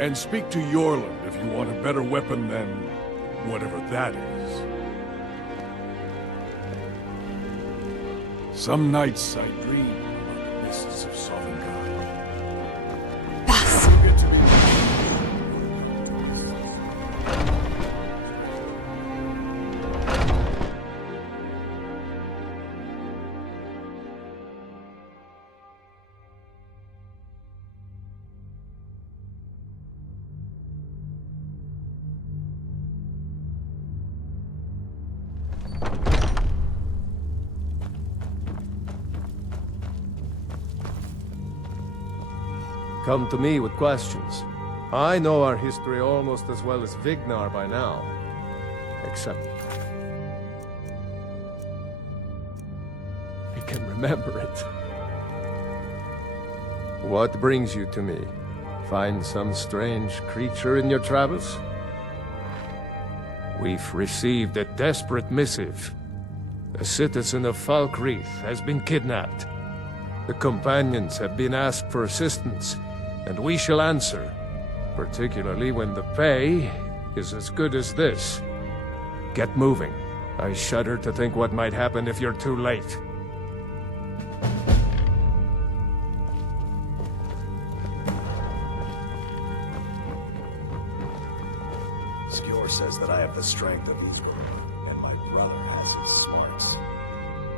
And speak to Yorland if you want a better weapon than whatever that is. Some nights I dream about the mists of Sovngarde. Come to me with questions. I know our history almost as well as Vignar by now. Except... I can remember it. What brings you to me? Find some strange creature in your travels? We've received a desperate missive. A citizen of Falkreath has been kidnapped. The companions have been asked for assistance, and we shall answer, particularly when the pay is as good as this. Get moving. I shudder to think what might happen if you're too late. Skjor says that I have the strength of Israel, and my brother has his smarts.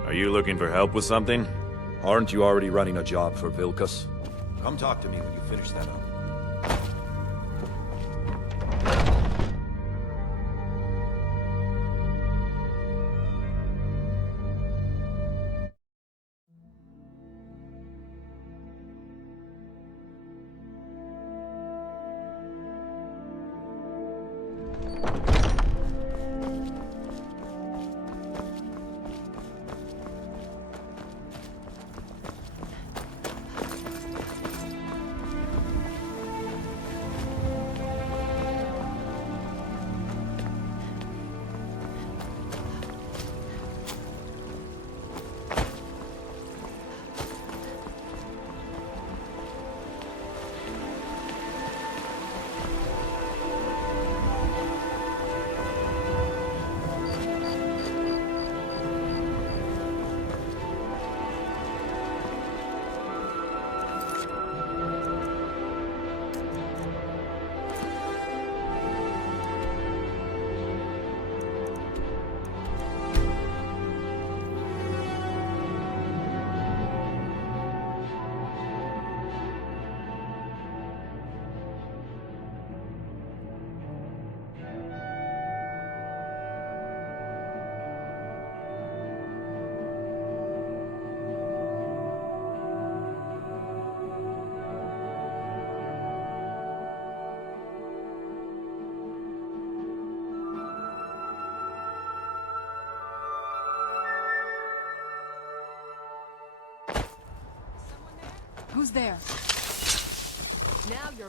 Are you looking for help with something? Aren't you already running a job for Vilkas? Come talk to me when you finish that up. Who's there? Now you're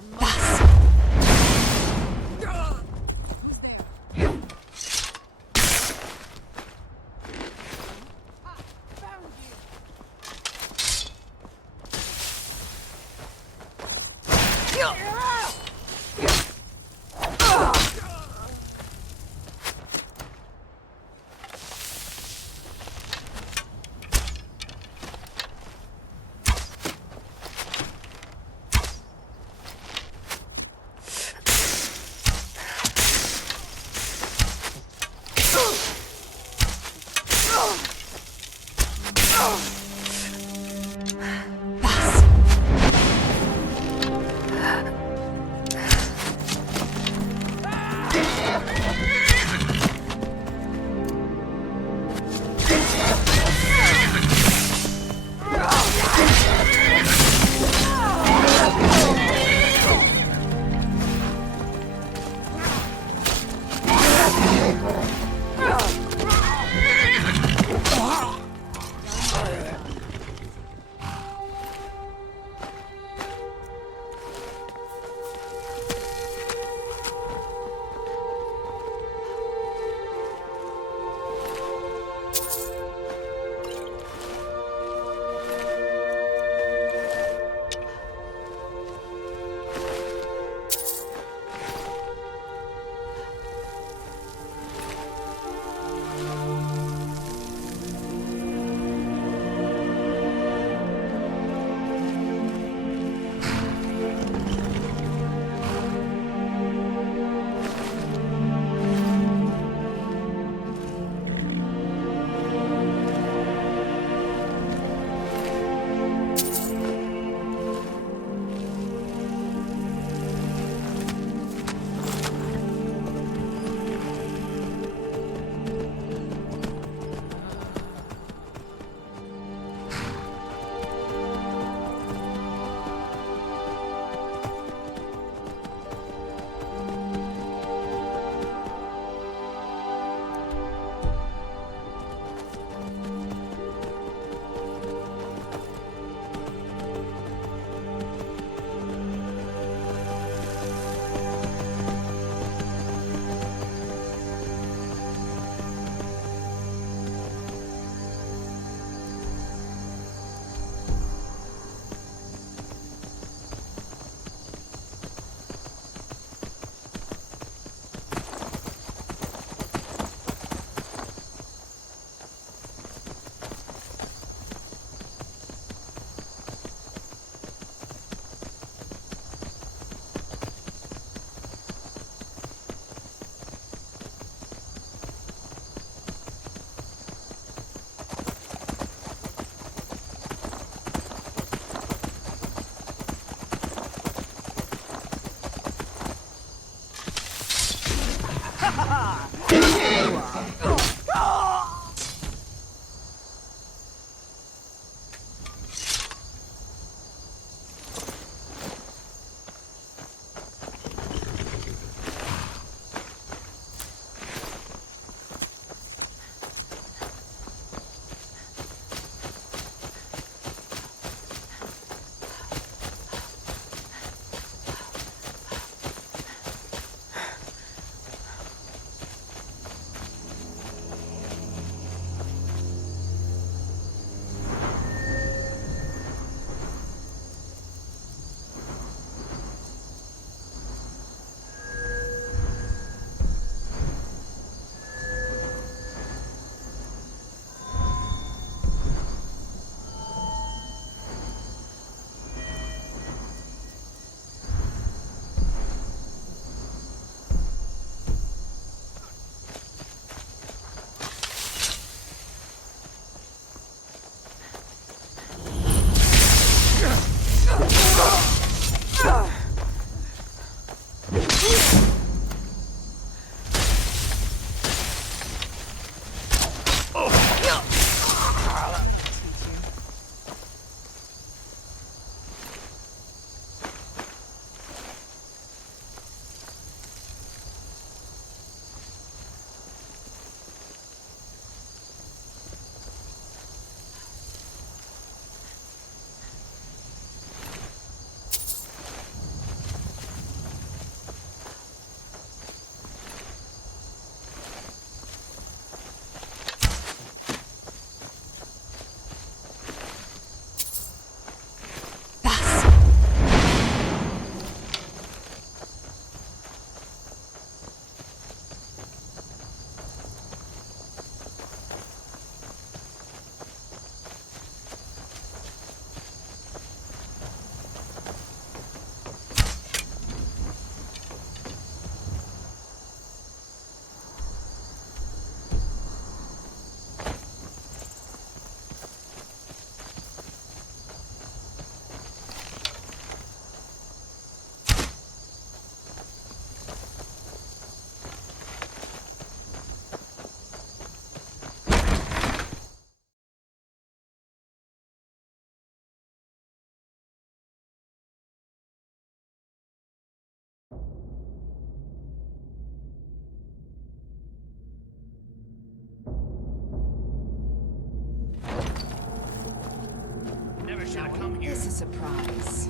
This is a surprise.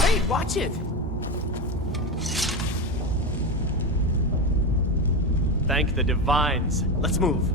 Hey, watch it! Thank the divines. Let's move.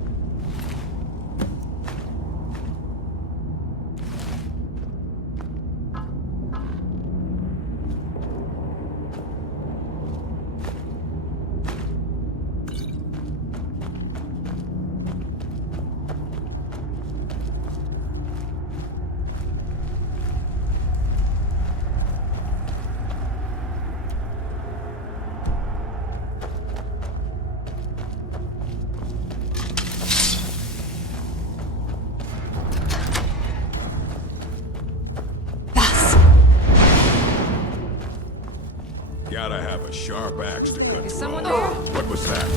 Gotta have a sharp axe to cut Is through someone all there? What was that?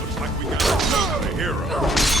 Looks like we got a hero.